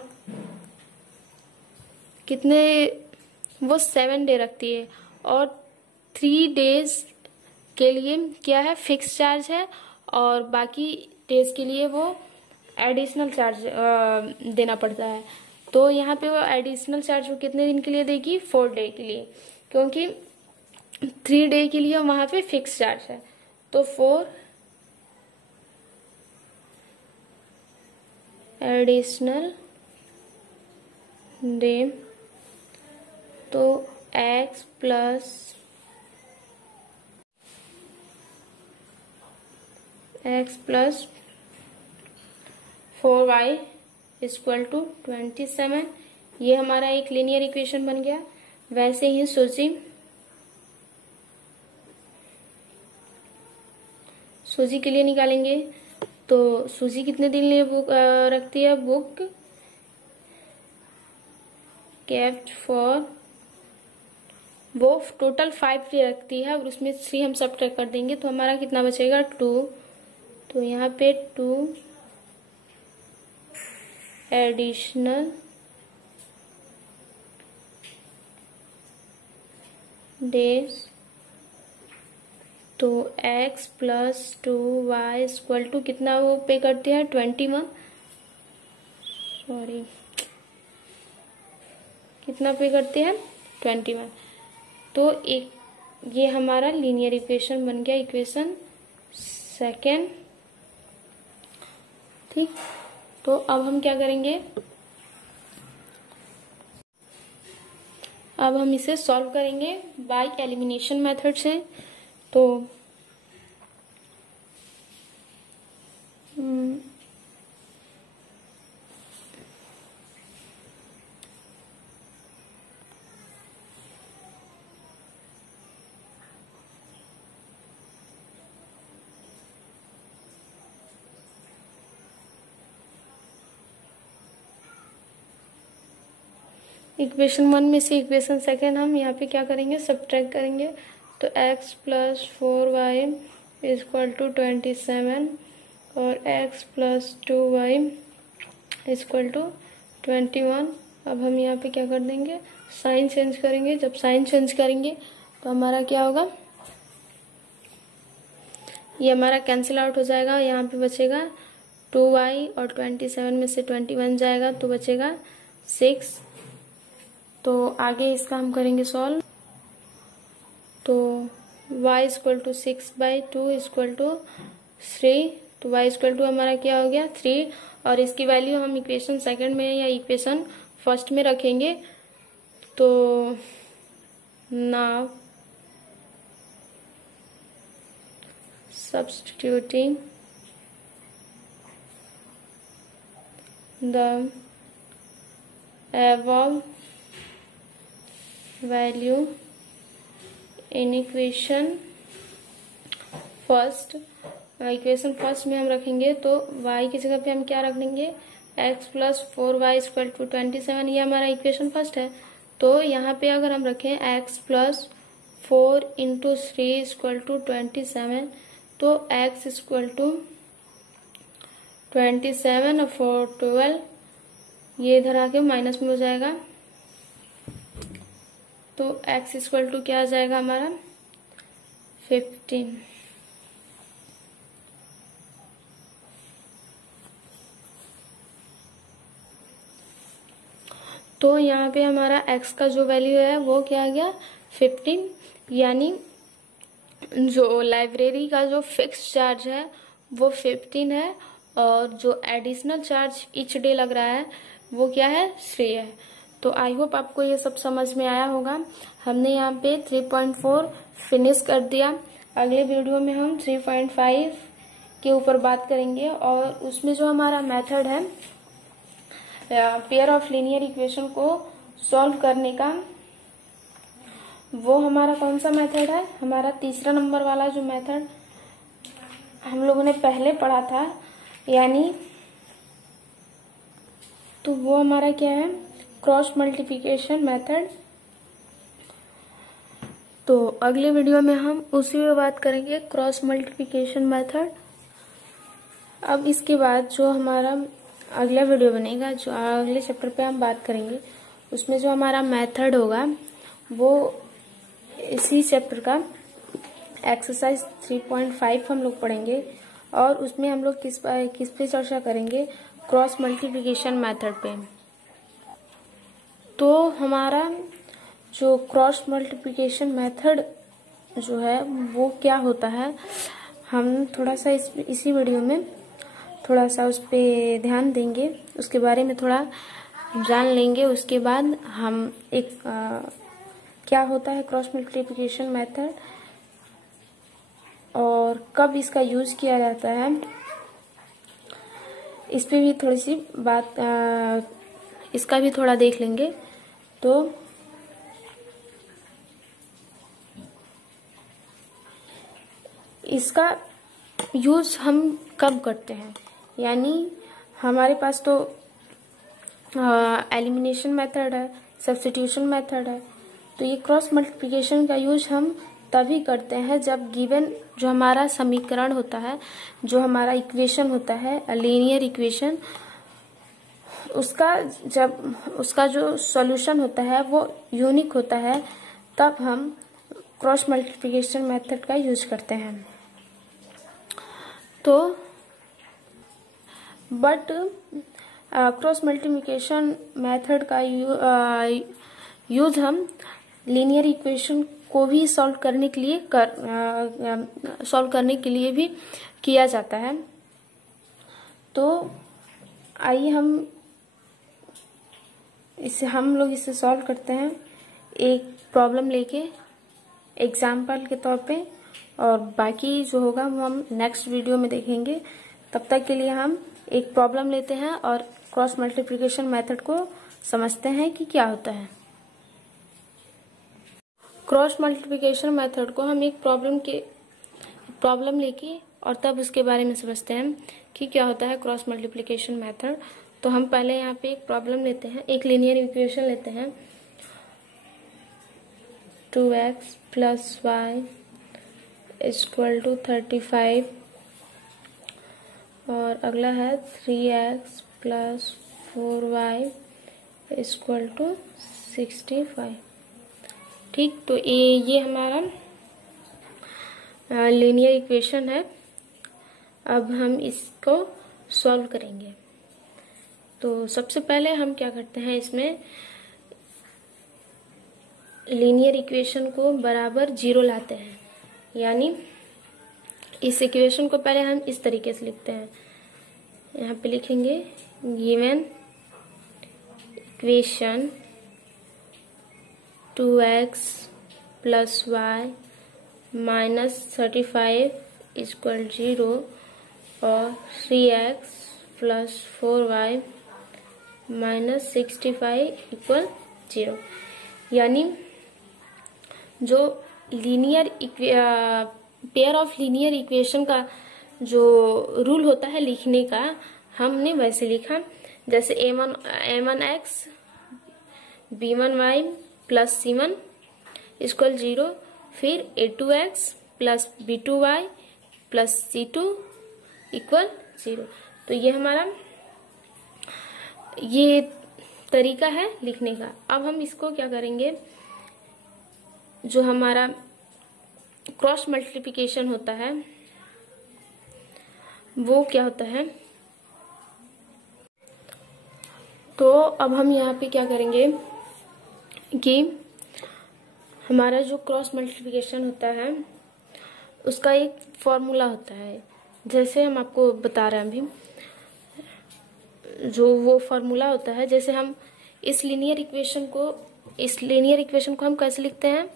कितने, वो 7 डे रखती है और 3 डेज के लिए क्या है, फिक्स चार्ज है और बाकी डेज के लिए वो एडिशनल चार्ज देना पड़ता है। तो यहाँ पे वो एडिशनल चार्ज वो कितने दिन के लिए देगी, 4 डे के लिए, क्योंकि 3 डे के लिए वहां पे फिक्स चार्ज है। तो 4 एडिशनल डे, तो x plus x plus 4y equal to 27। ये हमारा एक लीनियर इक्वेशन बन गया। वैसे ही सूजी के लिए निकालेंगे। तो सूजी कितने दिन लिए बुक रखती है? बुक केप्ट फॉर, वो टोटल 5 डे रखती है और उसमें 3 हम सब्ट्रैक्ट कर देंगे तो हमारा कितना बचेगा? 2। तो यहाँ पे 2 एडिशनल डेज। तो x plus 2y equal to कितना वो पे करते हैं? 21। सॉरी, कितना पे करते हैं? 21। तो एक ये हमारा लीनियर इक्वेशन बन गया, इक्वेशन सेकेंड। ठीक, तो अब हम क्या करेंगे? अब हम इसे सॉल्व करेंगे बाय एलिमिनेशन मेथड से। तो इक्वेशन 1 में से इक्वेशन सेकेंड हम यहाँ पे क्या करेंगे? सब्ट्रैक्ट करेंगे। तो x plus 4y equal to 27 और x plus 2y equal to 21। अब हम यहाँ पे क्या कर देंगे? साइन चेंज करेंगे। जब साइन चेंज करेंगे तो हमारा क्या होगा? ये हमारा कैंसिल आउट हो जाएगा। यहाँ पे बचेगा 2y और 27 में से 21 जाएगा तो बचेगा 6। तो आगे इसका हम करेंगे सॉल्व। तो y equal to 6/2 equal to 3। तो y इक्वल टू हमारा क्या हो गया? 3। और इसकी वैल्यू हम इक्वेशन सेकंड में या इक्वेशन फर्स्ट में रखेंगे। तो now substituting the above value in equation first. Equation first में हम रखेंगे तो y की जगह पे हम क्या रख देंगे? x plus 4y equal to 27। ये हमारा इक्वेशन फर्स्ट है। तो यहाँ पे अगर हम रखें x plus 4 into 3 equal to 27 तो x इक्वल टू 27 और 4 12, ये इधर आके माइनस में हो जाएगा। तो x इक्वल टू क्या आ जाएगा हमारा? 15। तो यहाँ पे हमारा x का जो वैल्यू है वो क्या आ गया? 15। यानी जो लाइब्रेरी का जो फिक्स चार्ज है वो 15 है और जो एडिशनल चार्ज ईच डे लग रहा है वो क्या है? 3 है। तो आई होप आपको ये सब समझ में आया होगा। हमने यहाँ पे 3.4 फिनिश कर दिया। अगले वीडियो में हम 3.5 के ऊपर बात करेंगे और उसमें जो हमारा मेथड है पेयर ऑफ लीनियर इक्वेशन को सॉल्व करने का, वो हमारा कौन सा मेथड है? हमारा तीसरा नंबर वाला जो मेथड हम लोगों ने पहले पढ़ा था, यानी तो वो हमारा क्या है? Cross multiplication method. तो अगले वीडियो में हम उसी में बात करेंगे, क्रॉस मल्टीप्लिकेशन मेथड। अब इसके बाद जो हमारा अगला वीडियो बनेगा, जो अगले चैप्टर पे हम बात करेंगे, उसमें जो हमारा मेथड होगा वो इसी चैप्टर का एक्सरसाइज 3.5 हम लोग पढ़ेंगे और उसमें हम लोग किस पे चर्चा करेंगे? क्रॉस मल्टीप्लिकेशन मेथड पे। तो हमारा जो क्रॉस मल्टीप्लिकेशन मेथड जो है वो क्या होता है, हम थोड़ा सा इसी वीडियो में थोड़ा सा उस पे ध्यान देंगे, उसके बारे में थोड़ा जान लेंगे। उसके बाद हम एक क्या होता है क्रॉस मल्टीप्लिकेशन मेथड, और कब इसका यूज किया जाता है इस पे भी थोड़ी सी बात इसका भी थोड़ा देख लेंगे। तो इसका यूज हम कब करते हैं, यानी हमारे पास तो एलिमिनेशन मेथड है, सब्स्टिट्यूशन मेथड है। तो ये क्रॉस मल्टीप्लिकेशन का यूज हम तभी करते हैं जब गिवन जो हमारा समीकरण होता है, जो हमारा इक्वेशन होता है, लीनियर इक्वेशन, उसका जो सॉल्यूशन होता है वो यूनिक होता है, तब हम क्रॉस मल्टीप्लिकेशन मेथड का यूज करते हैं। तो बट क्रॉस मल्टीप्लिकेशन मेथड का यूज हम लीनियर इक्वेशन को भी सॉल्व करने के लिए भी किया जाता है। तो आइए हम लोग इसे सॉल्व करते हैं एक प्रॉब्लम लेके एग्जाम्पल के तौर पे, और बाकी जो होगा वो हम नेक्स्ट वीडियो में देखेंगे। तब तक के लिए हम एक प्रॉब्लम लेते हैं और क्रॉस मल्टीप्लिकेशन मेथड को समझते हैं कि क्या होता है। क्रॉस मल्टीप्लिकेशन मेथड को हम एक प्रॉब्लम लेके और तब उसके बारे में समझते हैं कि क्या होता है क्रॉस मल्टीप्लिकेशन मेथड। तो हम पहले यहाँ पे एक प्रॉब्लम लेते हैं, एक लीनियर इक्वेशन लेते हैं, 2x + y = 35, और अगला है 3x + 4y = 65। ठीक, तो ये हमारा लीनियर इक्वेशन है। अब हम इसको सॉल्व करेंगे। तो सबसे पहले हम क्या करते हैं, इसमें लीनियर इक्वेशन को बराबर 0 लाते हैं, यानी इस इक्वेशन को पहले हम इस तरीके से लिखते हैं। यहाँ पे लिखेंगे गिवन इक्वेशन 2x + y - 35 = 0 और 3x + 4y - 65 = 0। यानी जो linear pair of linear equation का जो रूल होता है लिखने का, हमने वैसे लिखा, जैसे a1x b1y + c1 = 0, फिर a2x + b2y + c2 = 0। तो ये हमारा ये तरीका है लिखने का। अब हम इसको क्या करेंगे, जो हमारा क्रॉस मल्टीप्लिकेशन होता है वो क्या होता है। तो अब हम यहाँ पे क्या करेंगे कि हमारा जो क्रॉस मल्टीप्लिकेशन होता है उसका एक फॉर्मूला होता है, जैसे हम आपको बता रहे हैं अभी, जो वो फॉर्मूला होता है, जैसे हम इस लीनियर इक्वेशन को हम कैसे लिखते हैं,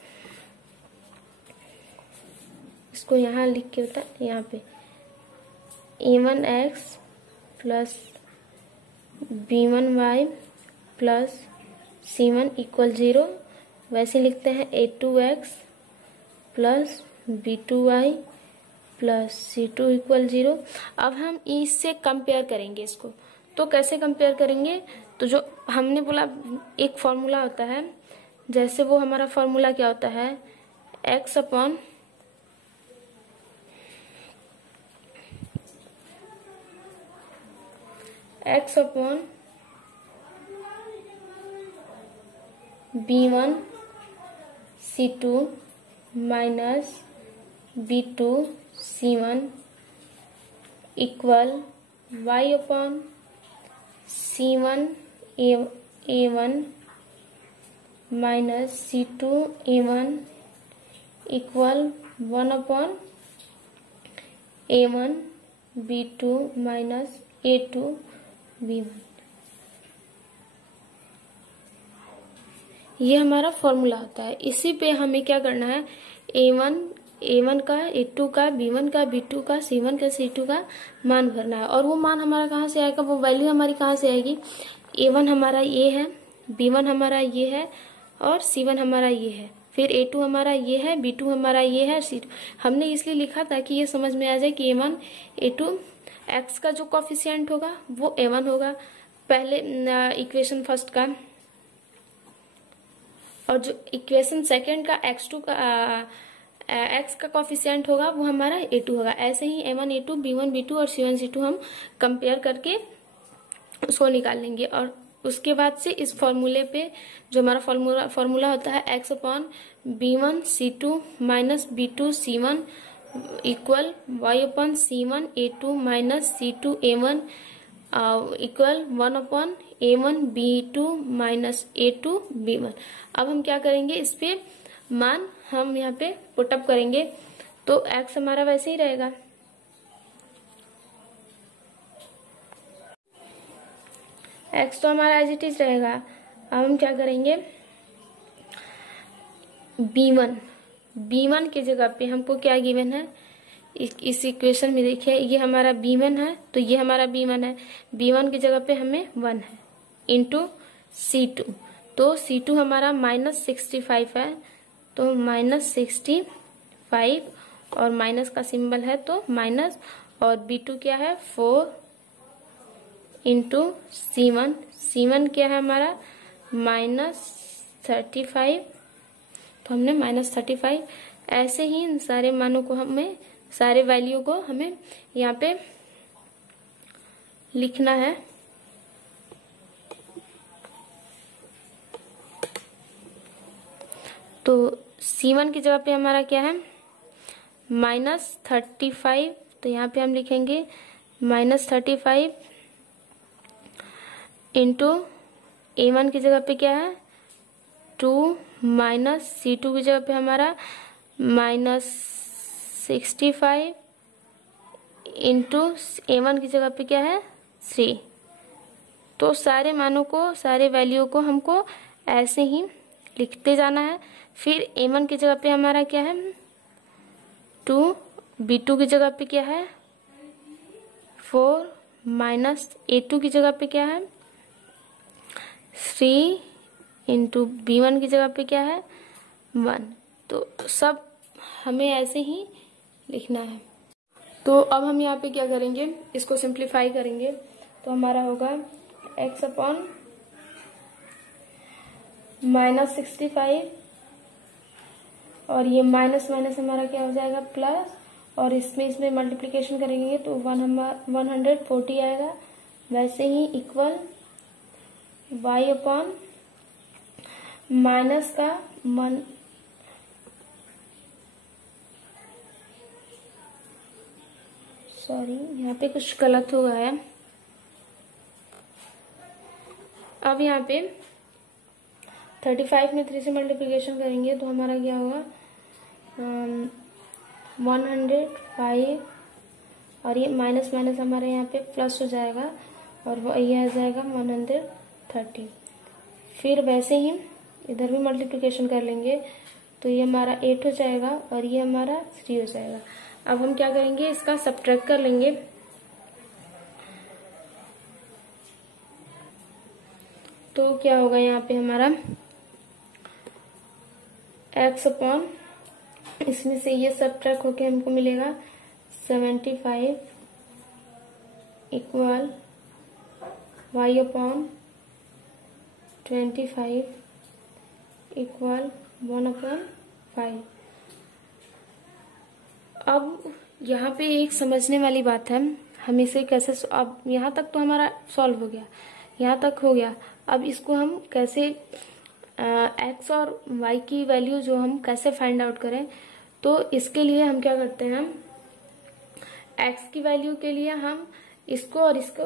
इसको यहाँ लिख के होता है यहाँ पे a1x + b1y + c1 = 0, वैसे लिखते हैं a2x + b2y + c2 = 0। अब हम इससे कंपेयर करेंगे इसको। तो कैसे कंपेयर करेंगे, तो जो हमने बोला एक फॉर्मूला होता है, जैसे वो हमारा फॉर्मूला क्या होता है, x upon b1 c2 minus b2 c1 equal y upon c1 a1 minus c2 a1 equal 1 upon a1 b2 minus a2 b1। ये हमारा फॉर्मूला होता है। इसी पे हमें क्या करना है, a1 A1 का, A2 का, B1 का, B2 का, C1 का, C2 का मान भरना है। और वो मान हमारा कहाँ से आएगा, वो वैल्यू हमारी कहाँ से आएगी, A1 हमारा ये है, B1 हमारा ये है और C1 हमारा ये है, फिर A2 हमारा ये है, B2 हमारा ये है, C2 हमने इसलिए लिखा ताकि ये समझ में आ जाए कि A1 A2 x का जो कॉफिशिएंट होगा वो A1 होगा पहले इक्वेशन फर्स्ट का, और जो इक्वेशन सेकंड का x2 का x का कॉफिशिएंट होगा वो हमारा A2 होगा। ऐसे ही A1 A2 B1 B2 और C1 C2 हम कंपेयर करके उसको निकाल लेंगे। और उसके बाद से इस फॉर्मूले पे जो हमारा फॉर्मूला होता है x upon B1 C2 minus B2 C1 equal y upon C1 A2 minus C2 A1 equal 1 upon A1 B2 minus A2 B1। अब हम क्या करेंगे, इस पे मान हम यहाँ पे पुटअप करेंगे तो x हमारा वैसे ही रहेगा, x तो हमारा एज इट इज रहेगा। अब हम क्या करेंगे, B1 की जगह पे हमको क्या गिवन है, इस इक्वेशन में देखिए ये हमारा B1 है तो ये हमारा B1 है, B1 की जगह पे हमें 1 है इंटू C2, तो C2 हमारा -65 है तो -65 और माइनस का सिंबल है तो माइनस, और B2 क्या है 4 इंटू C1 क्या है हमारा -35, तो हमने -35। ऐसे ही इन सारे मानों को हमें, सारे वैल्यू को हमें यहाँ पे लिखना है। तो C1 की जगह पे हमारा क्या है -35, तो यहाँ पे हम लिखेंगे -35 इंटू A1 की जगह पे क्या है 2 माइनस C2 की जगह पे हमारा -65 इंटू A1 की जगह पे क्या है 3। तो सारे मानों को, सारे वैल्यू को हमको ऐसे ही लिखते जाना है। फिर A1 की जगह पे हमारा क्या है 2, B2 की जगह पे क्या है 4 माइनस A2 की जगह पे क्या है 3 इंटू B1 की जगह पे क्या है 1। तो सब हमें ऐसे ही लिखना है। तो अब हम यहाँ पे क्या करेंगे, इसको सिंप्लीफाई करेंगे तो हमारा होगा x अपॉन -65 और ये माइनस माइनस हमारा क्या हो जाएगा प्लस, और इसमें मल्टीप्लिकेशन करेंगे तो 140 आएगा। वैसे ही इक्वल y अपॉन माइनस का यहाँ पे कुछ गलत हुआ है। अब यहाँ पे 35 में 3 से मल्टीप्लिकेशन करेंगे तो हमारा क्या होगा 105, और ये माइनस माइनस हमारे यहाँ पे प्लस हो जाएगा और वो ये आ जाएगा 130। फिर वैसे ही इधर भी मल्टीप्लिकेशन कर लेंगे तो ये हमारा 8 हो जाएगा और ये हमारा 3 हो जाएगा। अब हम क्या करेंगे, इसका सब्ट्रैक्ट कर लेंगे। तो क्या होगा यहाँ पे हमारा x अपॉन, इसमें से ये सब्ट्रैक्ट होके हमको मिलेगा 75 इक्वल y अपॉन 25 इक्वल 1/5। अब यहाँ पे एक समझने वाली बात है, हम इसे कैसे, अब यहाँ तक तो हमारा सॉल्व हो गया, यहाँ तक हो गया। अब इसको हम कैसे x और y की वैल्यू जो हम कैसे फाइंड आउट करें, तो इसके लिए हम क्या करते हैं, x की वैल्यू के लिए हम इसको और इसको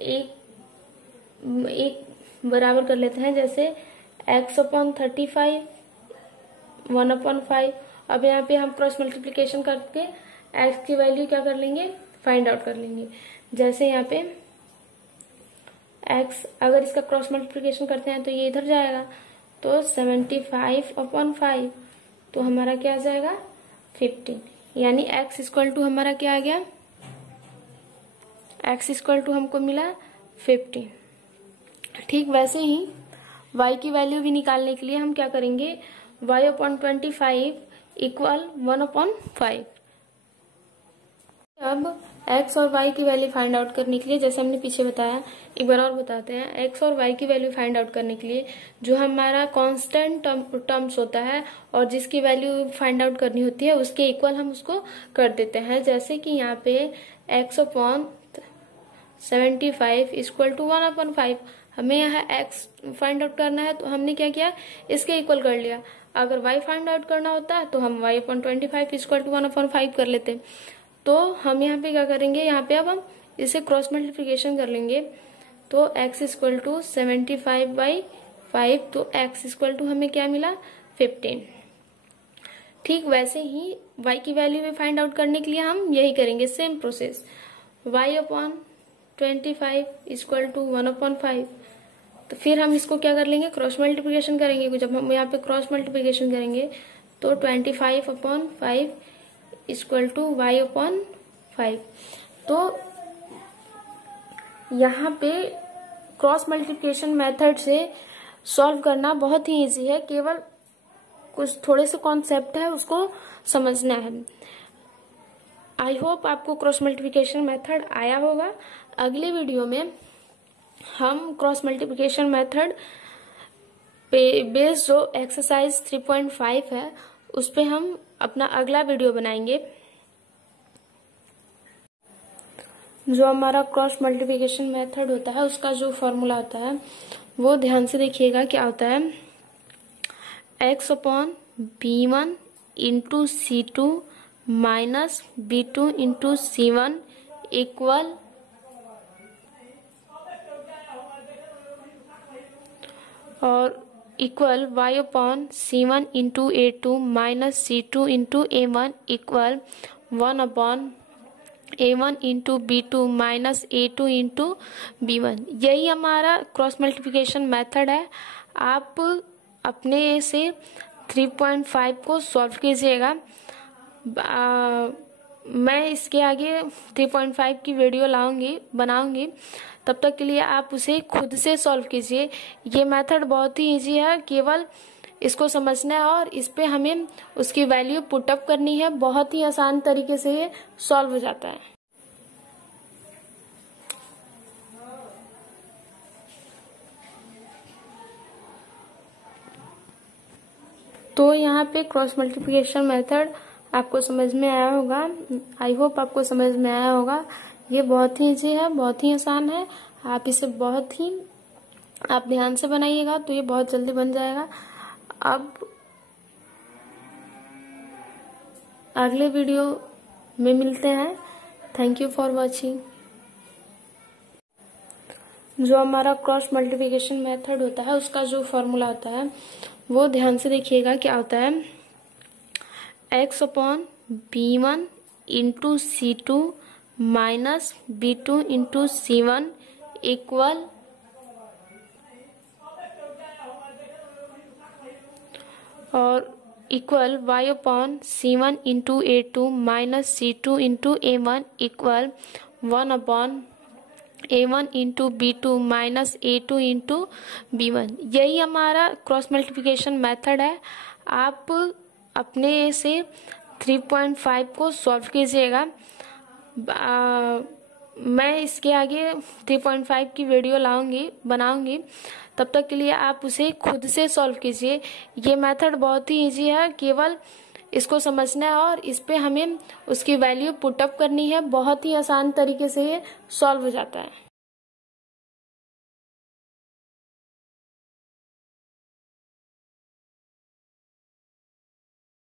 एक बराबर कर लेते हैं। जैसे x अपॉन 35 1/5। अब यहाँ पे हम क्रॉस मल्टीप्लिकेशन करके x की वैल्यू क्या कर लेंगे, फाइंड आउट कर लेंगे। जैसे यहाँ पे x, अगर इसका क्रॉस मल्टीप्लिकेशन करते हैं तो ये इधर जाएगा, तो 75/5 तो हमारा क्या आ जाएगा 15, यानी x इक्वल टू हमारा क्या आ गया, x इक्वल टू हमको मिला 15। ठीक वैसे ही y की वैल्यू भी निकालने के लिए हम क्या करेंगे, y/25 इक्वल 1/5। अब x और y की वैल्यू फाइंड आउट करने के लिए, जैसे हमने पीछे बताया, एक बार और बताते हैं, x और y की वैल्यू फाइंड आउट करने के लिए जो हमारा कांस्टेंट टर्म्स होता है और जिसकी वैल्यू फाइंड आउट करनी होती है उसके इक्वल हम उसको कर देते हैं। जैसे कि यहाँ पे x/75 इक्वल टू 1/5, हमें यहाँ x फाइंड आउट करना है तो हमने क्या किया, इसके इक्वल कर लिया। अगर y फाइंड आउट करना होता है तो हम y/25 इक्वल टू 1/5 कर लेते। तो हम यहाँ पे क्या करेंगे, यहाँ पे अब हम इसे क्रॉस मल्टीप्लिकेशन कर लेंगे। तो x इक्वल टू 75/5, तो x इक्वल टू हमें क्या मिला, 15। ठीक वैसे ही y की वैल्यू भी फाइंड आउट करने के लिए हम यही करेंगे, same process, y/25 equal to 1/5। तो फिर हम इसको क्या कर लेंगे, क्रॉस मल्टीप्लिकेशन करेंगे। जब हम यहाँ पे क्रॉस मल्टीप्लिकेशन करेंगे तो 25/5 इक्वल टू y/5। तो यहाँ पे क्रॉस मल्टीप्लिकेशन मेथड से सॉल्व करना बहुत ही इजी है, केवल कुछ थोड़े से कॉन्सेप्ट है उसको समझना है। आई होप आपको क्रॉस मल्टीप्लिकेशन मेथड आया होगा। अगले वीडियो में हम क्रॉस मल्टीप्लिकेशन मेथड पे बेस्ड जो एक्सरसाइज 3.5 है उस पे हम अपना अगला वीडियो बनाएंगे। जो हमारा क्रॉस मल्टीप्लिकेशन मेथड होता है उसका जो फॉर्मूला होता है वो ध्यान से देखिएगा, क्या होता है, x/b1 into c2 minus b2 into c1 equal और equal y/c1 into a2 minus c2 into a1 equal 1/a1 into b2 minus a2 into b1। यही हमारा क्रॉस मल्टीप्लिकेशन मेथड है। आप अपने से 3.5 को सॉल्व कीजिएगा। मैं इसके आगे 3.5 की वीडियो बनाऊंगी, तब तक के लिए आप उसे खुद से सॉल्व कीजिए। ये मेथड बहुत ही इजी है, केवल इसको समझना है और इस पे हमें उसकी वैल्यू पुट अप करनी है। बहुत ही आसान तरीके से ये सॉल्व हो जाता है। तो यहाँ पे क्रॉस मल्टीप्लिकेशन मेथड आपको समझ में आया होगा। आई होप आपको समझ में आया होगा। ये बहुत ही इजी है, बहुत ही आसान है। आप इसे आप ध्यान से बनाइएगा तो ये बहुत जल्दी बन जाएगा। अब अगले वीडियो में मिलते हैं। Thank you for watching. जो हमारा क्रॉस मल्टीप्लिकेशन मेथड होता है उसका जो फॉर्मूला होता है वो ध्यान से देखिएगा, क्या होता है, x/b1 into c2 minus b2 into c1 equal और equal y/c1 into a2 minus c2 into a1 equal 1/a1 into b2 minus a2 into b1। यही हमारा क्रॉस मल्टीप्लिकेशन मेथड है। आप अपने से 3.5 को सॉल्व कीजिएगा। मैं इसके आगे 3.5 की वीडियो बनाऊंगी, तब तक के लिए आप उसे खुद से सॉल्व कीजिए। ये मेथड बहुत ही इजी है, केवल इसको समझना है और इस पे हमें उसकी वैल्यू पुट अप करनी है। बहुत ही आसान तरीके से ये सॉल्व हो जाता है।